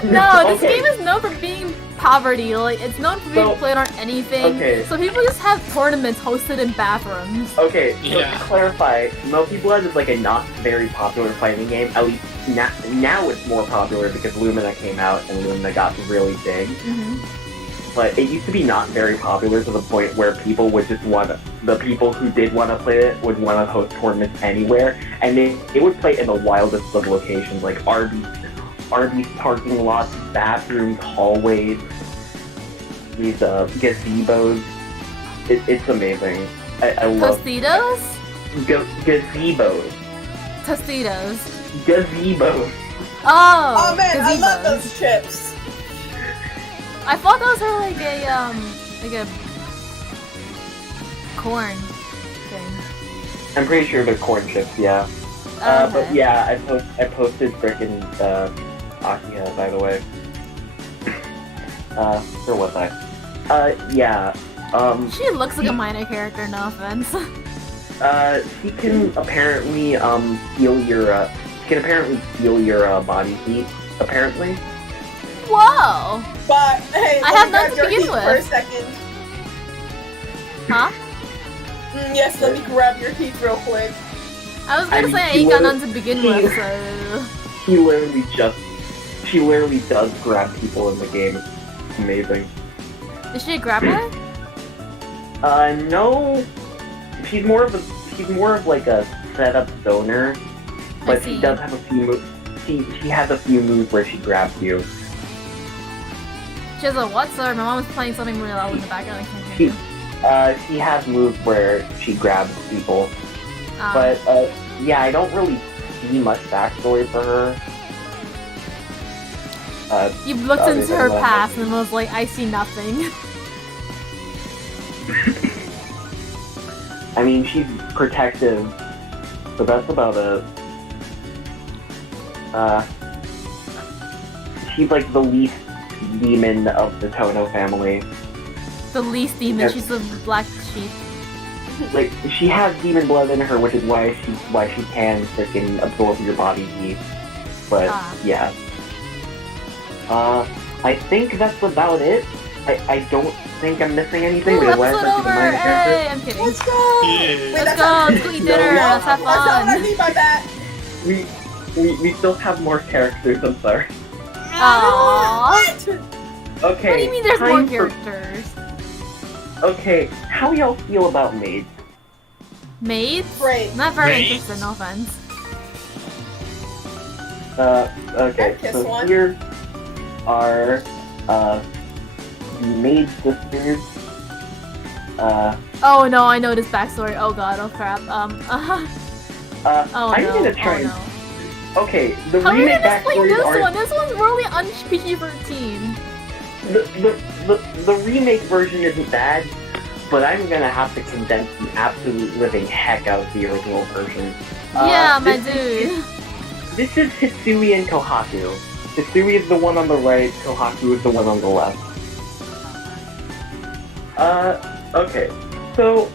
No, this game is known for being poverty. Like it's known for being played on anything. Okay. So people just have tournaments hosted in bathrooms. Okay, so to clarify, Melty Blood is like a not very popular fighting game. At least now it's more popular because Lumina came out and Lumina got really big. but it used to be not very popular to the point where people would just the people who did want to play it would want to host tournaments anywhere, and they would play in the wildest of locations, like Arby's parking lots, bathrooms, hallways, these gazebos. It's amazing. I love Tostitos? Gazebos. Tostitos. Gazebos. Oh man, gazebos. I love those chips. I thought those were like a corn thing. I'm pretty sure they're corn chips, yeah. Okay. But yeah, I posted frickin' Auxy, by the way. Where was I? Yeah. She looks like a minor character, no offense. She can apparently feel your body heat. Apparently. Whoa! But hey, I have none to begin with. For a second. Huh? Yes, let me grab your teeth real quick. I was gonna say I ain't got none to begin with, so... She literally does grab people in the game. It's amazing. Is she a grappler? No. She's more of like a setup zoner, but she does have a few moves. She has a few moves where she grabs you. She has a what? Sorry, my mom was playing something really loud in the background. I can't hear you. She has moves where she grabs people. But, yeah, I don't really see much backstory for her. You looked into her past and was like, I see nothing. I mean, she's protective, so that's about it. She's like the least demon of the Tono family. The least demon, Yes. she's the black sheep. Like, she has demon blood in her, which is why she can freaking absorb your body heat. But, yeah. I think that's about it. I don't think I'm missing anything. Ooh, because episode over! Hey, I'm kidding. Let's go! Yeah. Let's go, let's go eat dinner, let's have That's not what I fun. mean by that. We still have more characters, I'm sorry. Aww. Okay. What do you mean there's more time for- characters? Okay, how y'all feel about maids? Maids? Great. Not very Maids? interested, no offense. Okay, I'd kiss so one. here are, the maid sisters. Oh no, I know this backstory. Oh god, oh crap. Oh I'm no, gonna try oh and... no. Okay, the How are you remake gonna explain backstories this are... one? This one's really un-PG-13. The remake version isn't bad, but I'm gonna have to condense the absolute living heck out of the original version. Yeah, my this dude. This is Hisui and Kohaku. Hisui is the one on the right, Kohaku is the one on the left. Okay. So,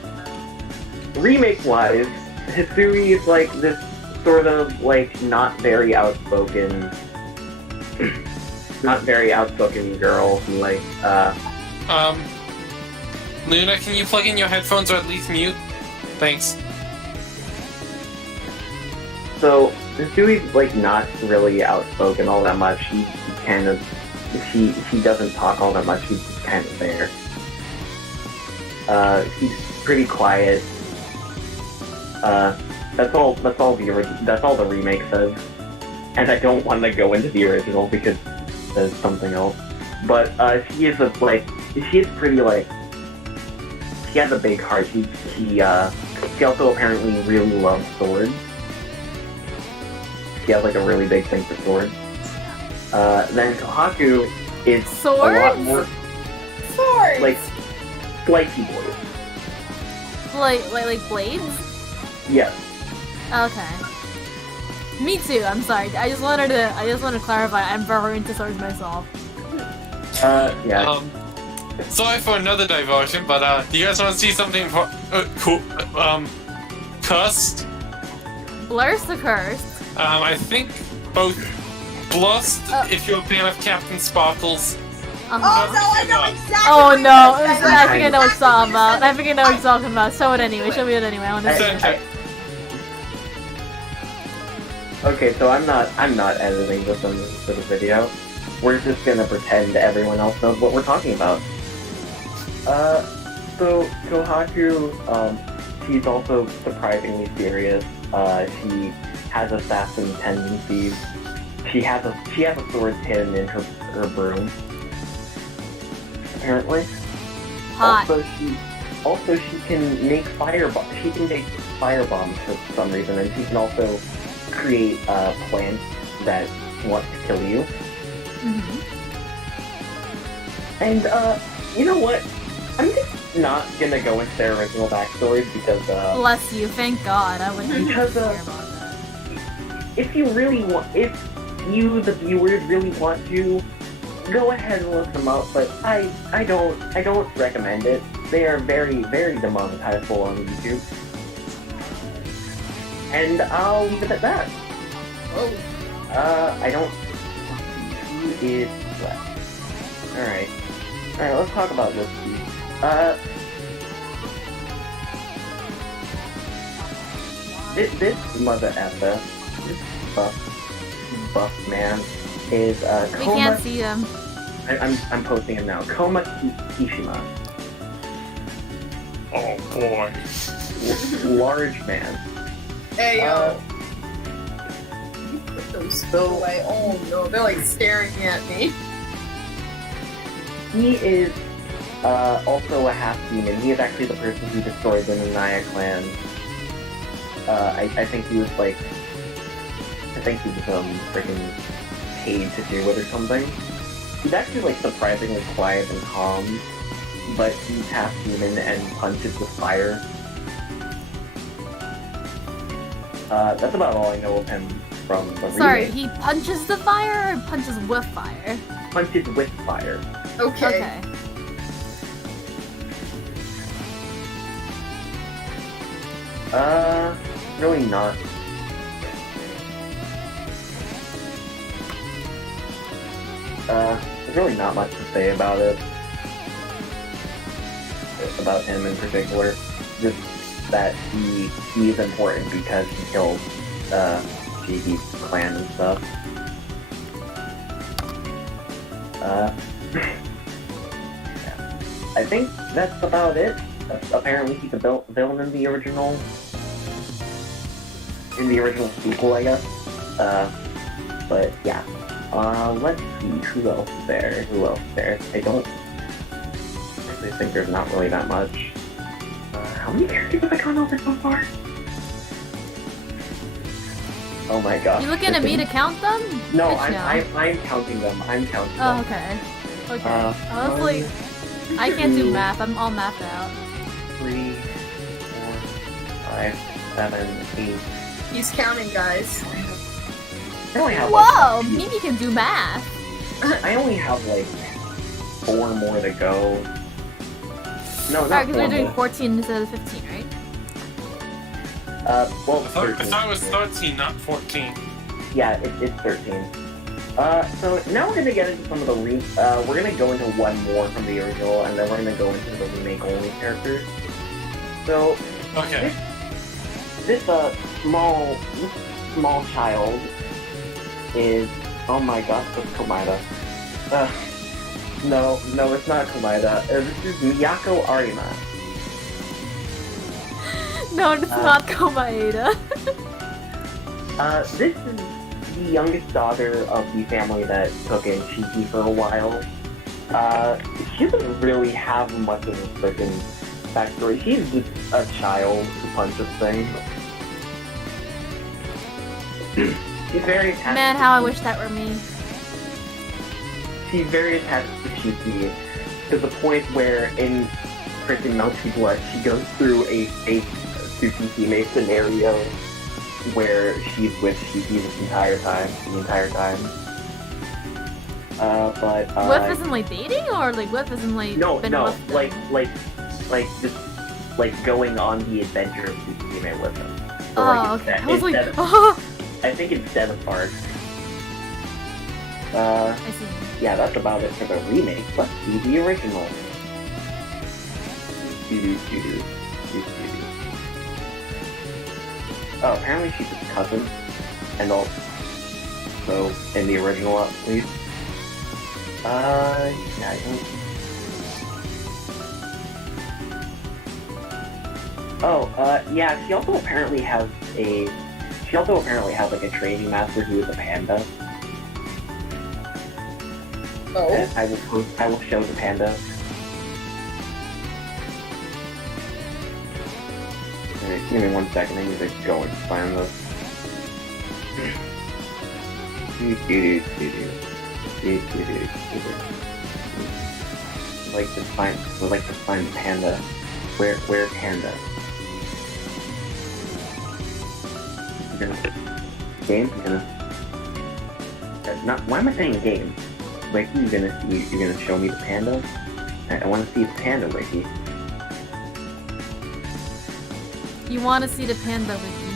remake-wise, Hisui is like this sort of, like, not very outspoken girl who, like, Luna, can you plug in your headphones or at least mute? Thanks. So, Hisui's, like, not really outspoken all that much. She doesn't talk all that much, she's just kind of there. She's pretty quiet. That's all the remake says. And I don't want to go into the original because it says something else. But, she is pretty, like, she has a big heart. She also apparently really loves swords. She has, like, a really big thing for swords. Then Kohaku is a lot more, Swords! like, slicey boys. Like blades? Yes. Okay. Me too, I'm sorry. I just wanted to clarify, I'm very into swords myself. Yeah. Sorry for another diversion, but do you guys want to see something cool? Cursed? Blurst or cursed? I think both Blust, if you're a fan of Captain Sparkles. Oh no, I know exactly Oh what no, you're I saying. think I know what you're talking about. I think I know what you're talking about. Show it anyway, show me it anyway. I want to see it. Okay, so I'm not editing this for the video. We're just gonna pretend everyone else knows what we're talking about. So Kohaku, she's also surprisingly serious. She has assassin tendencies. She has a sword hidden in her broom. Apparently. Hot. Also she can make firebombs. She can make firebombs for some reason, and she can also create plants that want to kill you. Mm-hmm. And you know what? I'm just not gonna go into their original backstories because Bless you, thank God. I wouldn't Because, care about that. if you, the viewers, really want to, go ahead and look them up. But I don't recommend it. They are very, very demonetizable on YouTube. And I'll leave it at that. Oh. I don't. Who is left? Alright, let's talk about this piece. This mother effer, this buff man, is We Koma. can't see him. I'm posting him now. Koma Kishima. Oh boy. Large man. Hey, yo. Put those away. Oh no, they're like staring at me. He is also a half-demon. He is actually the person who destroyed the Nanaya clan. I think he was freaking paid to do it or something. He's actually like surprisingly quiet and calm, but he's half-demon and punches with fire. That's about all I know of him from the Sorry, remake. he punches the fire or punches with fire? Punches with fire. Okay. Really not. There's really not much to say about it. About him in particular. Just that he is important because he killed, Jigi's clan and stuff. I think that's about it. Apparently he's a villain in the original sequel, I guess. But yeah. Let's see who else is there. I don't actually think there's not really that much. How many characters have I gone over so far? Oh my gosh. You looking at me to count them? No, Bitch, I'm counting them. Oh, okay. Okay. I was like, I can't do math. I'm all mathed out. 3, 4, 5, 7, 8. He's counting, guys. I only have Whoa! Mimi can do math. I only have like 4 more to go. No, not Alright, because 4 we're doing more. 14 instead of 15, right? Well, I 13. thought it was 13, not 14. Yeah, it's 13. So now we're gonna get into some of the we're gonna go into one more from the original, and then we're gonna go into the remake only characters. So, Okay. this small child is, oh my gosh, that's Komaeda. No, it's not Komaeda. This is Miyako Arima. No, it's not Komaeda. This is the youngest daughter of the family that took in Shiki for a while. She doesn't really have much of a freaking backstory. She's just a child who punches things. She's very attached Man, to how I Shiki. wish that were me. She's very attached to Shiki to the point where in freaking Melty Blood she goes through a fake Tsukihime scenario where she's with Shiki the entire time. Whiff isn't like dating, or like Whiff isn't like No, been no, with them? like just like going on the adventure of Tsukihime with him. So, Oh, okay. I was like, instead of, oh, I think instead of Park. I see. Yeah, that's about it for the remake. Let's see the original. Oh, apparently she's his cousin, and also in the original at least. Yeah, I don't. Oh, yeah, she also apparently has like a training master who is a panda. Oh. And I will show the panda. Alright, give me 1 second, I need to go and find this. I'd like to find panda. Where panda? Game? Why am I saying game? Wiki, you're gonna show me the panda? I wanna see the panda, Wiki. You wanna see the panda, Wiki?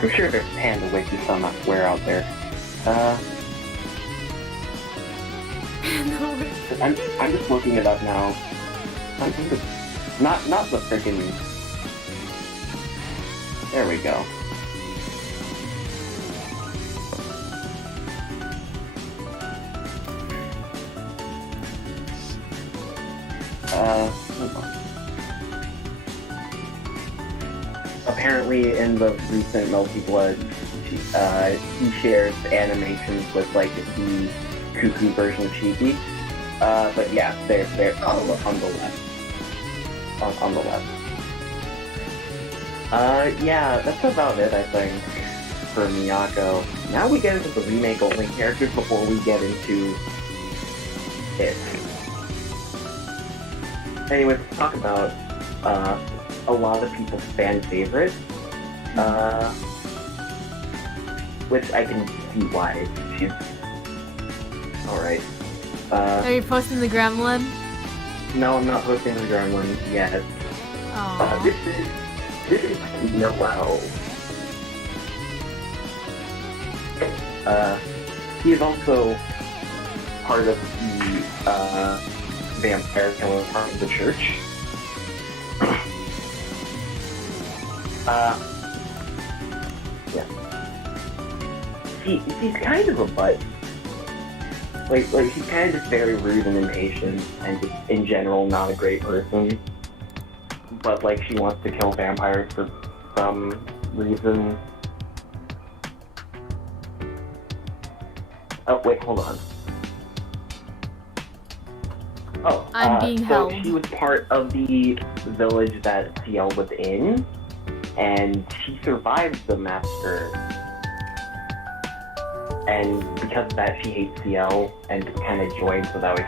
I'm sure there's panda Wiki somewhere out there. I'm just looking it up now. Not the freaking. There we go. Hold on. Apparently, in the recent Melty Blood, he shares animations with like the cuckoo version of Cheeky. But yeah, they're on the left. On the left. Yeah, that's about it, I think, for Miyako. Now we get into the remake only characters before we get into it. Anyways, let's talk about a lot of people's fan favorites, which I can see why she's alright. Are you posting the gremlin? No, I'm not posting the gremlin yet. Aww. This is Noel. He is also part of the vampire killer part of the church. Yeah. He's kind of a butt. Like he's kind of just very rude and impatient, and just in general not a great person. But like she wants to kill vampires for some reason. Oh wait, hold on. Oh, I'm being held. She was part of the village that CL was in, and she survived the massacre. And because of that, she hates CL and kind of joined so that way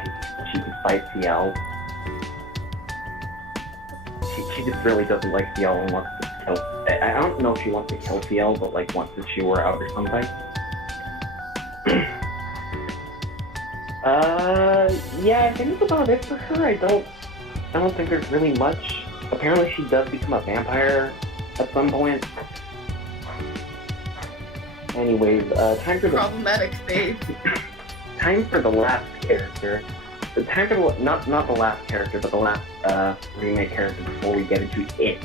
she could fight CL. She just really doesn't like CL and wants to kill. I don't know if she wants to kill CL, but like wants to chew her out or something. Yeah, I think that's about it for her. I don't think there's really much. Apparently she does become a vampire at some point. Anyways, time for the... Problematic fate. Time for the last character. Time for the... Not the last character, but the last, remake character before we get into it.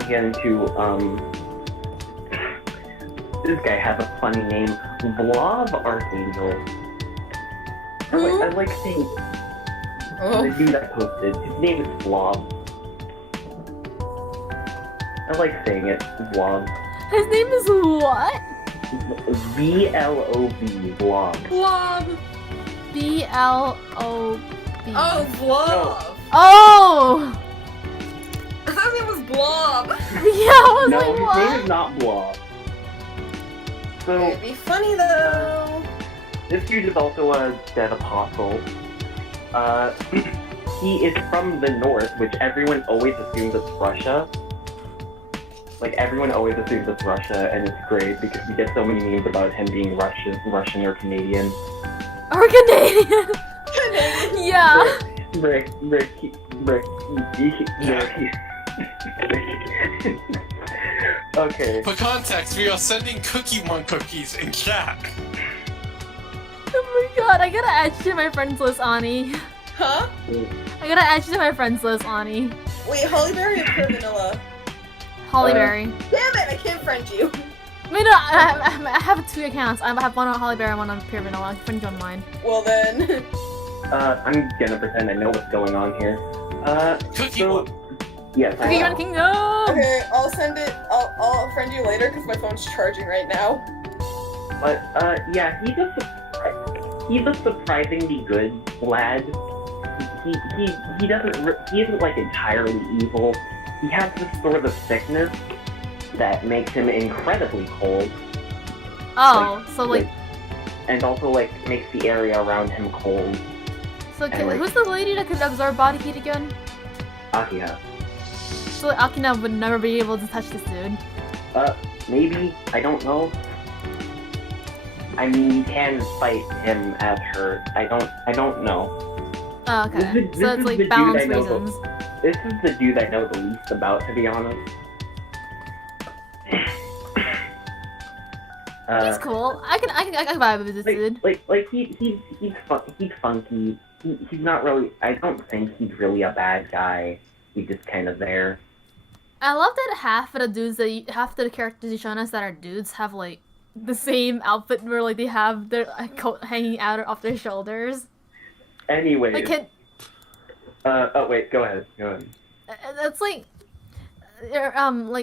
We get into, this guy has a funny name. Blob Archangel. I like saying... The dude I posted, his name is Blob. I like saying it, Blob. His name is what? B-L-O-B, Blob. Blob. B-L-O-B. Oh, Blob. No. Oh! I thought his name was Blob. Yeah, I was No, like, his what? name is not Blob. So, It'd be funny though. this dude is also a dead apostle. He is from the north, which everyone always assumes it's Russia. Like, everyone always assumes it's Russia, and it's great because we get so many memes about him being Russian or Canadian. Or Canadian! Yeah! Rick. Okay. For context, we are sending Cookie Monk cookies in chat. Oh my god, I gotta add you to my friends list, Ani. Huh? I gotta add you to my friends list, Ani. Wait, Hollyberry or Pure Vanilla? Hollyberry. Damn it, I can't friend you. Wait, no, I have two accounts. I have one on Hollyberry and one on Pure Vanilla. I can friend you on mine. Well then. I'm gonna pretend I know what's going on here. Cookie one. Yes, I Cookie know. Run Kingdom! Okay, I'll send it. I'll friend you later because my phone's charging right now. But, yeah, he's a surprisingly good lad. He isn't, like, entirely evil. He has this sort of sickness that makes him incredibly cold. Oh, so like... And also, like, makes the area around him cold. So and, like, who's the lady that could absorb body heat again? Akina. So like, Akina would never be able to touch this dude. Maybe. I don't know. I mean, you can fight him as her. I don't know. Oh, okay. This So is it's like the dude balance I know reasons. This is the dude I know the least about, to be honest. He's cool. I can vibe with this dude. He's funky. He's not really. I don't think he's really a bad guy. He's just kind of there. I love that half of the characters you shown us that are dudes have like the same outfit where like they have their coat hanging out off their shoulders. Anyways. Like, oh wait, go ahead. That's like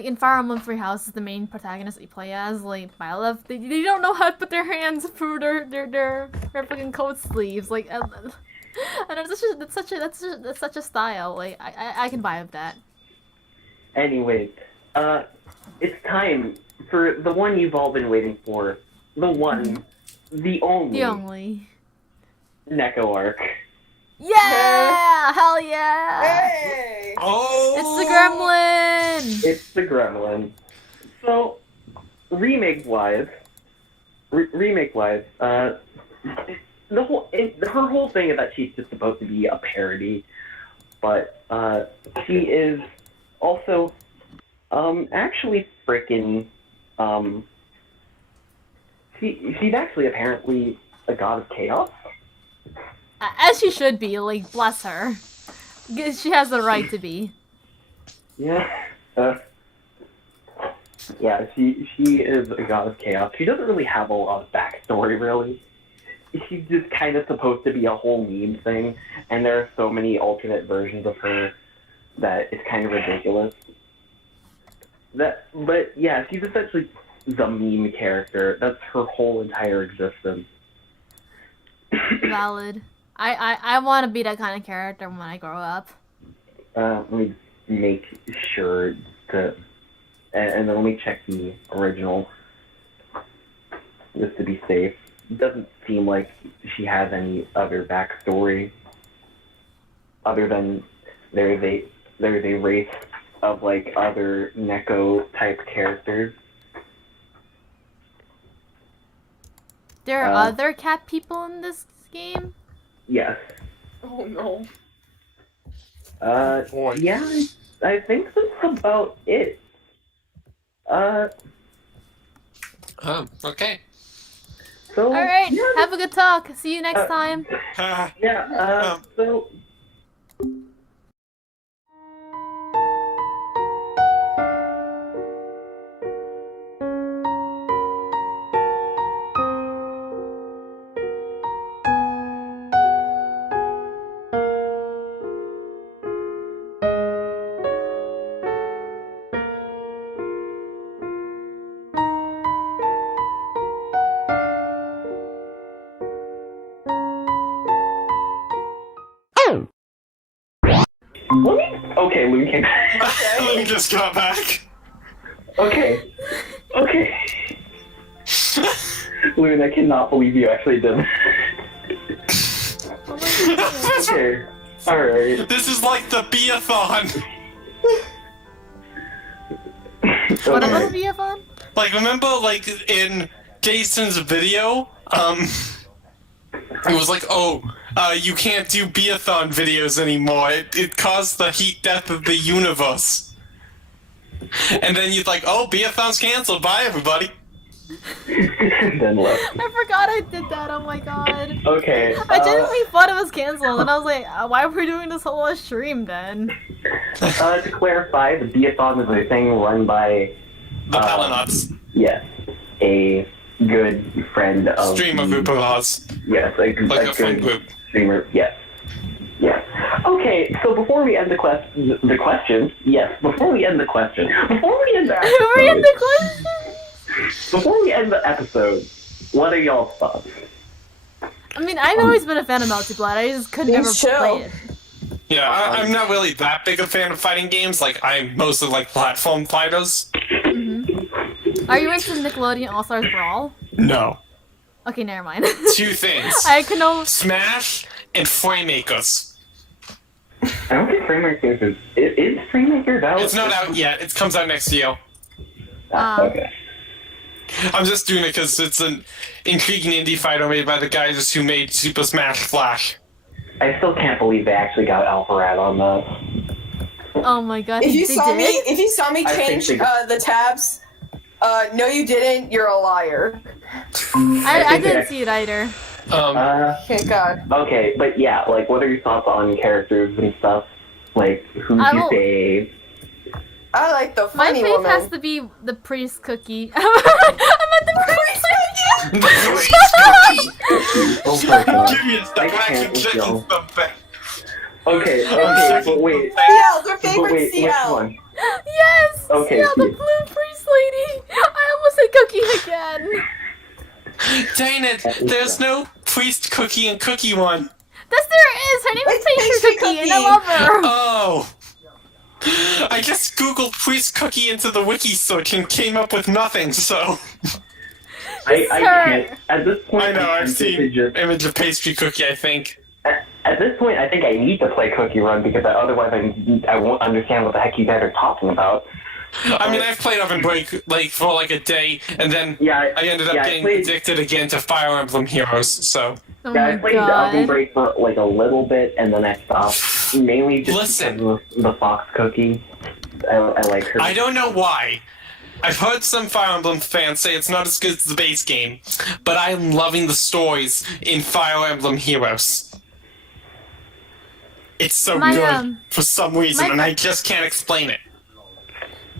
in Fire Emblem Free House is the main protagonist that you play as, like Byleth, they don't know how to put their hands through their fucking coat sleeves. Like, and that's such a style. Like, I can vibe with that. Anyways, it's time for the one you've all been waiting for. The one, the only Neko arc. Yeah! Hell yeah! Hey! Oh! It's the gremlin! It's the gremlin. So, remake-wise, her whole thing is that she's just supposed to be a parody, but she is also actually freaking she's actually apparently a god of chaos. As she should be, like, bless her. She has the right to be. Yeah. Yeah, she is a god of chaos. She doesn't really have a lot of backstory, really. She's just kind of supposed to be a whole meme thing, and there are so many alternate versions of her that it's kind of ridiculous. But yeah, she's essentially the meme character. That's her whole entire existence. Valid. I want to be that kind of character when I grow up. Let me make sure to... And then let me check the original, just to be safe. It doesn't seem like she has any other backstory, other than there's a race of, like, other Neko-type characters. There are other cat people in this game? Yes. Oh no. Yeah, I think that's about it. Okay. So, Alright, yeah, have a good talk. See you next time. So... Okay, Lune came back. Lune just got back. Okay. Lune, I cannot believe you actually did that. Okay. Alright. This is like the beathon. What about the BFon? Like, remember, like, in Jason's video, it was like, you can't do beathon videos anymore. It caused the heat death of the universe. And then you'd like, beathon's canceled. Bye, everybody. Then left. I forgot I did that, oh my god. Okay. I genuinely thought it was canceled, and I was like, why are we doing this whole stream then? To clarify, the beathon is a thing run by... The Palanuts. Yes. A good friend of... Stream of Upalas. Yes, Like a friend group. streamer. Yes. Yes. Okay, so before we end the question, before we end the episode, what are y'all's thoughts? I mean, I've always been a fan of Melty Blood. I just could never play it. Yeah, I'm not really that big a fan of fighting games. Like, I mostly like platform fighters. Are you into Nickelodeon All-Stars Brawl? No. Okay, never mind. 2 things. I can know Smash and Framemakers. I don't think Framemakers is Framemakers out? It's not out yet. It comes out next year. Okay. I'm just doing it because it's an intriguing indie fighter made by the guys who made Super Smash Flash. I still can't believe they actually got Alpharad on that. Oh my god, if you saw me change the tabs, no you didn't, you're a liar. I didn't see it either. Thank God. Okay, but yeah, like, what are your thoughts on characters and stuff? Like, who's your fave? I like the funny woman. My fave has to be the priest cookie. I meant the priest cookie! Oh my god. Give me a second, I can check something. Okay, but wait. CL, their favorite which CL. one? Yes! Okay, CL, the blue priest lady! I almost said cookie again! Dang it, there's no priest cookie and cookie one. Yes, there is! Her name is Pastry Cookie, and I love her! Oh! I just googled priest cookie into the wiki search and came up with nothing, so... I can't. At this point, I know, I've seen image of pastry cookie, I think. At this point, I think I need to play Cookie Run because otherwise I won't understand what the heck you guys are talking about. I mean, I've played Oven Break for like a day, and then I ended up getting addicted again to Fire Emblem Heroes, so... Oh I played Oven Break for like a little bit, and then I stopped. Mainly just because of the Fox Cookie. I like her. I don't know why. I've heard some Fire Emblem fans say it's not as good as the base game, but I'm loving the stories in Fire Emblem Heroes. It's so good for some reason, and I just can't explain it.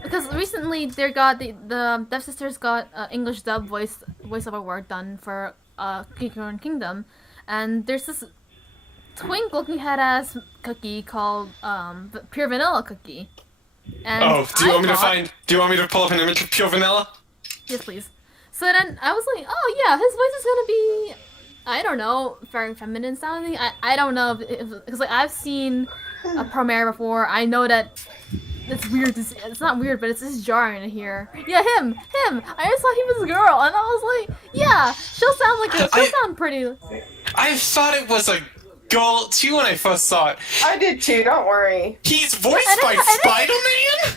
Because recently they got the Dev Sisters got English dub voiceover work done for Kingdom, and there's this twink looking head ass cookie called Pure Vanilla Cookie. And do you want me to pull up an image of Pure Vanilla? Yes, please. So then I was like, oh yeah, his voice is gonna be, I don't know, very feminine sounding. I don't know because like I've seen a premiere before. I know that it's weird to see. It's not weird, but it's just jarring to hear. Yeah, him. I just thought he was a girl, and I was like, yeah, she'll sound pretty. I thought it was a girl too when I first saw it. I did too. Don't worry. He's voiced by Spider-Man.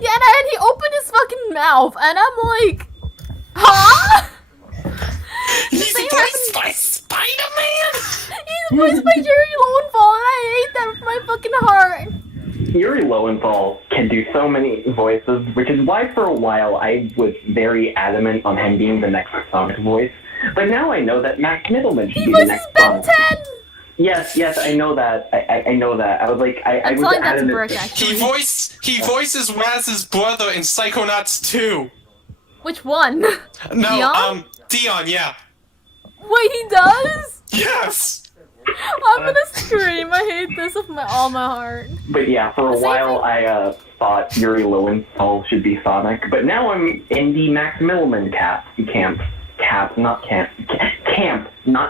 Yeah, and he opened his fucking mouth, and I'm like, huh? He's voiced by Spider-Man. He's voiced by Jerry Lowenthal, and I hate that with my fucking heart. Yuri Lowenthal can do so many voices, which is why for a while I was very adamant on him being the next Sonic voice. But now I know that Max Middleman should be the next Sonic. Yes, I know that. I know that. I was like, I was adamant. Brooke, actually. He voices Raz's brother in Psychonauts 2. Which one? No, Dion, yeah. Wait, he does? Yes. I'm gonna scream. I hate this with all my heart. But yeah, for a while I thought Yuri Lowenthal should be Sonic, but now I'm in the Max Middleman camp, not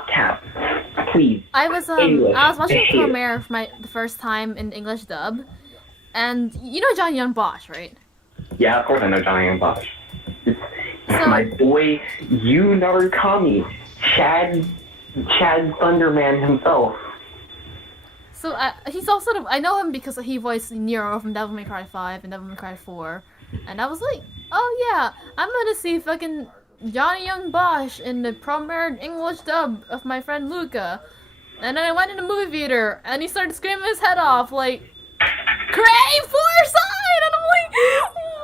cap. Please. I was watching premiere for the first time in English dub, and you know Johnny Young Bosch, right? Yeah, of course I know Johnny Young Bosch. It's my boy Yu Narukami, Chad Thunderman himself. So he's also I know him because he voiced Nero from Devil May Cry 5 and Devil May Cry 4, and I was like, oh yeah, I'm gonna see fucking Johnny Young Bosch in the premiere English dub of my friend Luca, and then I went in the movie theater and he started screaming his head off like, "Crave Foresight!" and I'm like,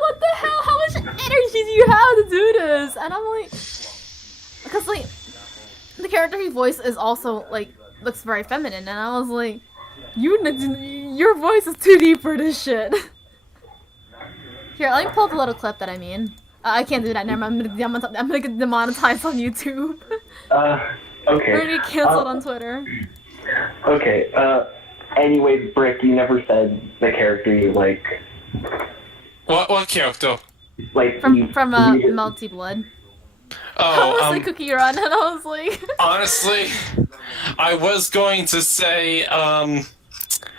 what the hell? How much energy do you have to do this? And I'm like, because like the character he voiced is also like looks very feminine, and I was like, your voice is too deep for this shit. Here, let me pull up a little clip that I mean. I can't do that. Never mind. I'm gonna get demonetized on YouTube. Okay. We're gonna get canceled on Twitter. Okay, anyways, Brick, you never said the character you like. What character? Like, From Melty Blood. I was Oh, like Cookie Run, and I was like... honestly, I was going to say,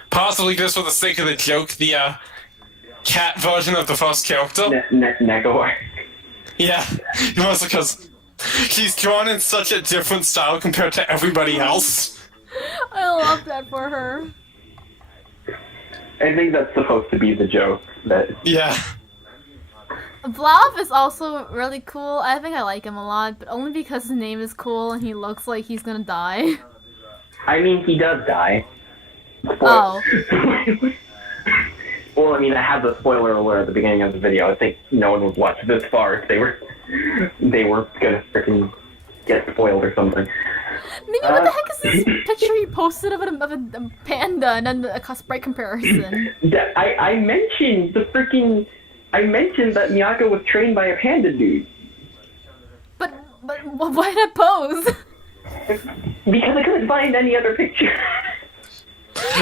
possibly just for the sake of the joke, the, cat version of the first character. Negor. Yeah, mostly because he's drawn in such a different style compared to everybody else. I love that for her. I think that's supposed to be the joke. Yeah. Vlav is also really cool. I think I like him a lot, but only because his name is cool and he looks like he's gonna die. I mean, he does die. Oh. Well, I mean, I have the spoiler alert at the beginning of the video. I think no one would watch this far if they were gonna freaking get spoiled or something. Maybe what the heck is this picture you posted of a panda and then a sprite comparison? I mentioned that Miyako was trained by a panda dude. But why that pose? Because I couldn't find any other picture.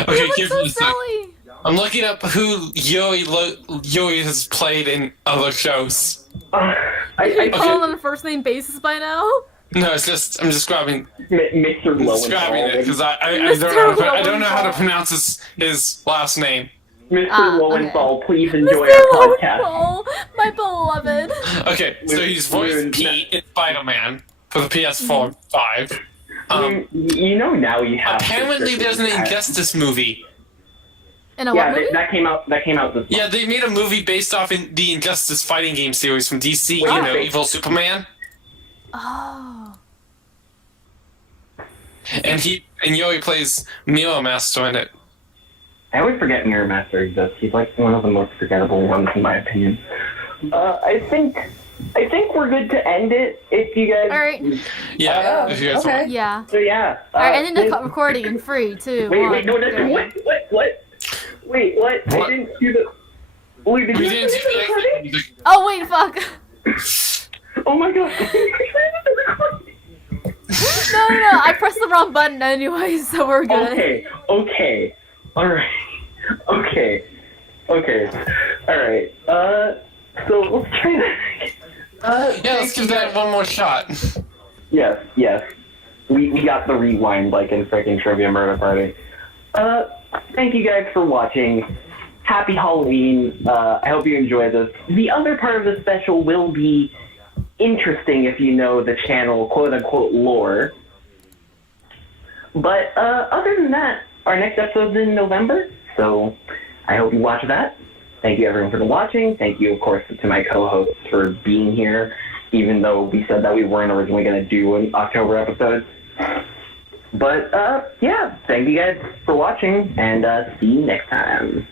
Okay, give me a sec. Silly. I'm looking up who Yui has played in other shows. You call him on a first name basis by now? No, it's just I'm just grabbing Mr. describing it because I don't know how to pronounce his last name. Mr. Lowenthal, okay. please enjoy Mr. our podcast. Lowenthal, my beloved. Okay, so he's voiced Pete in Spider-Man for the PS4 5. You know now you have. Apparently, there's an Injustice movie. In a what movie? that came out this month. Yeah, they made a movie based off in the Injustice fighting game series from DC. Wow. You know, Evil Superman. Oh. And Yui plays Mirror Master in it. I always forget Mirror Master exists. He's like one of the most forgettable ones in my opinion. I think we're good to end it if you guys. All right. Yeah. If you guys okay. want. Yeah. So yeah. All right, ending the recording in 3, 2, 1. Wait, no, what? Wait, what? I didn't do the. Wait, did We you didn't finish the recording? do Oh wait, fuck. Oh my god. No, I pressed the wrong button anyway, so we're good. Okay. Alright. Okay. Alright. So let's try that. Yeah, let's give that one more shot. Yes. We got the rewind like in freaking Trivia Murder Party. Thank you guys for watching. Happy Halloween. I hope you enjoy this. The other part of the special will be interesting if you know the channel quote-unquote lore. But other than that, our next episode's in November, so I hope you watch that. Thank you everyone for watching. Thank you, of course, to my co-hosts for being here, even though we said that we weren't originally going to do an October episode. But, yeah, thank you guys for watching, and see you next time.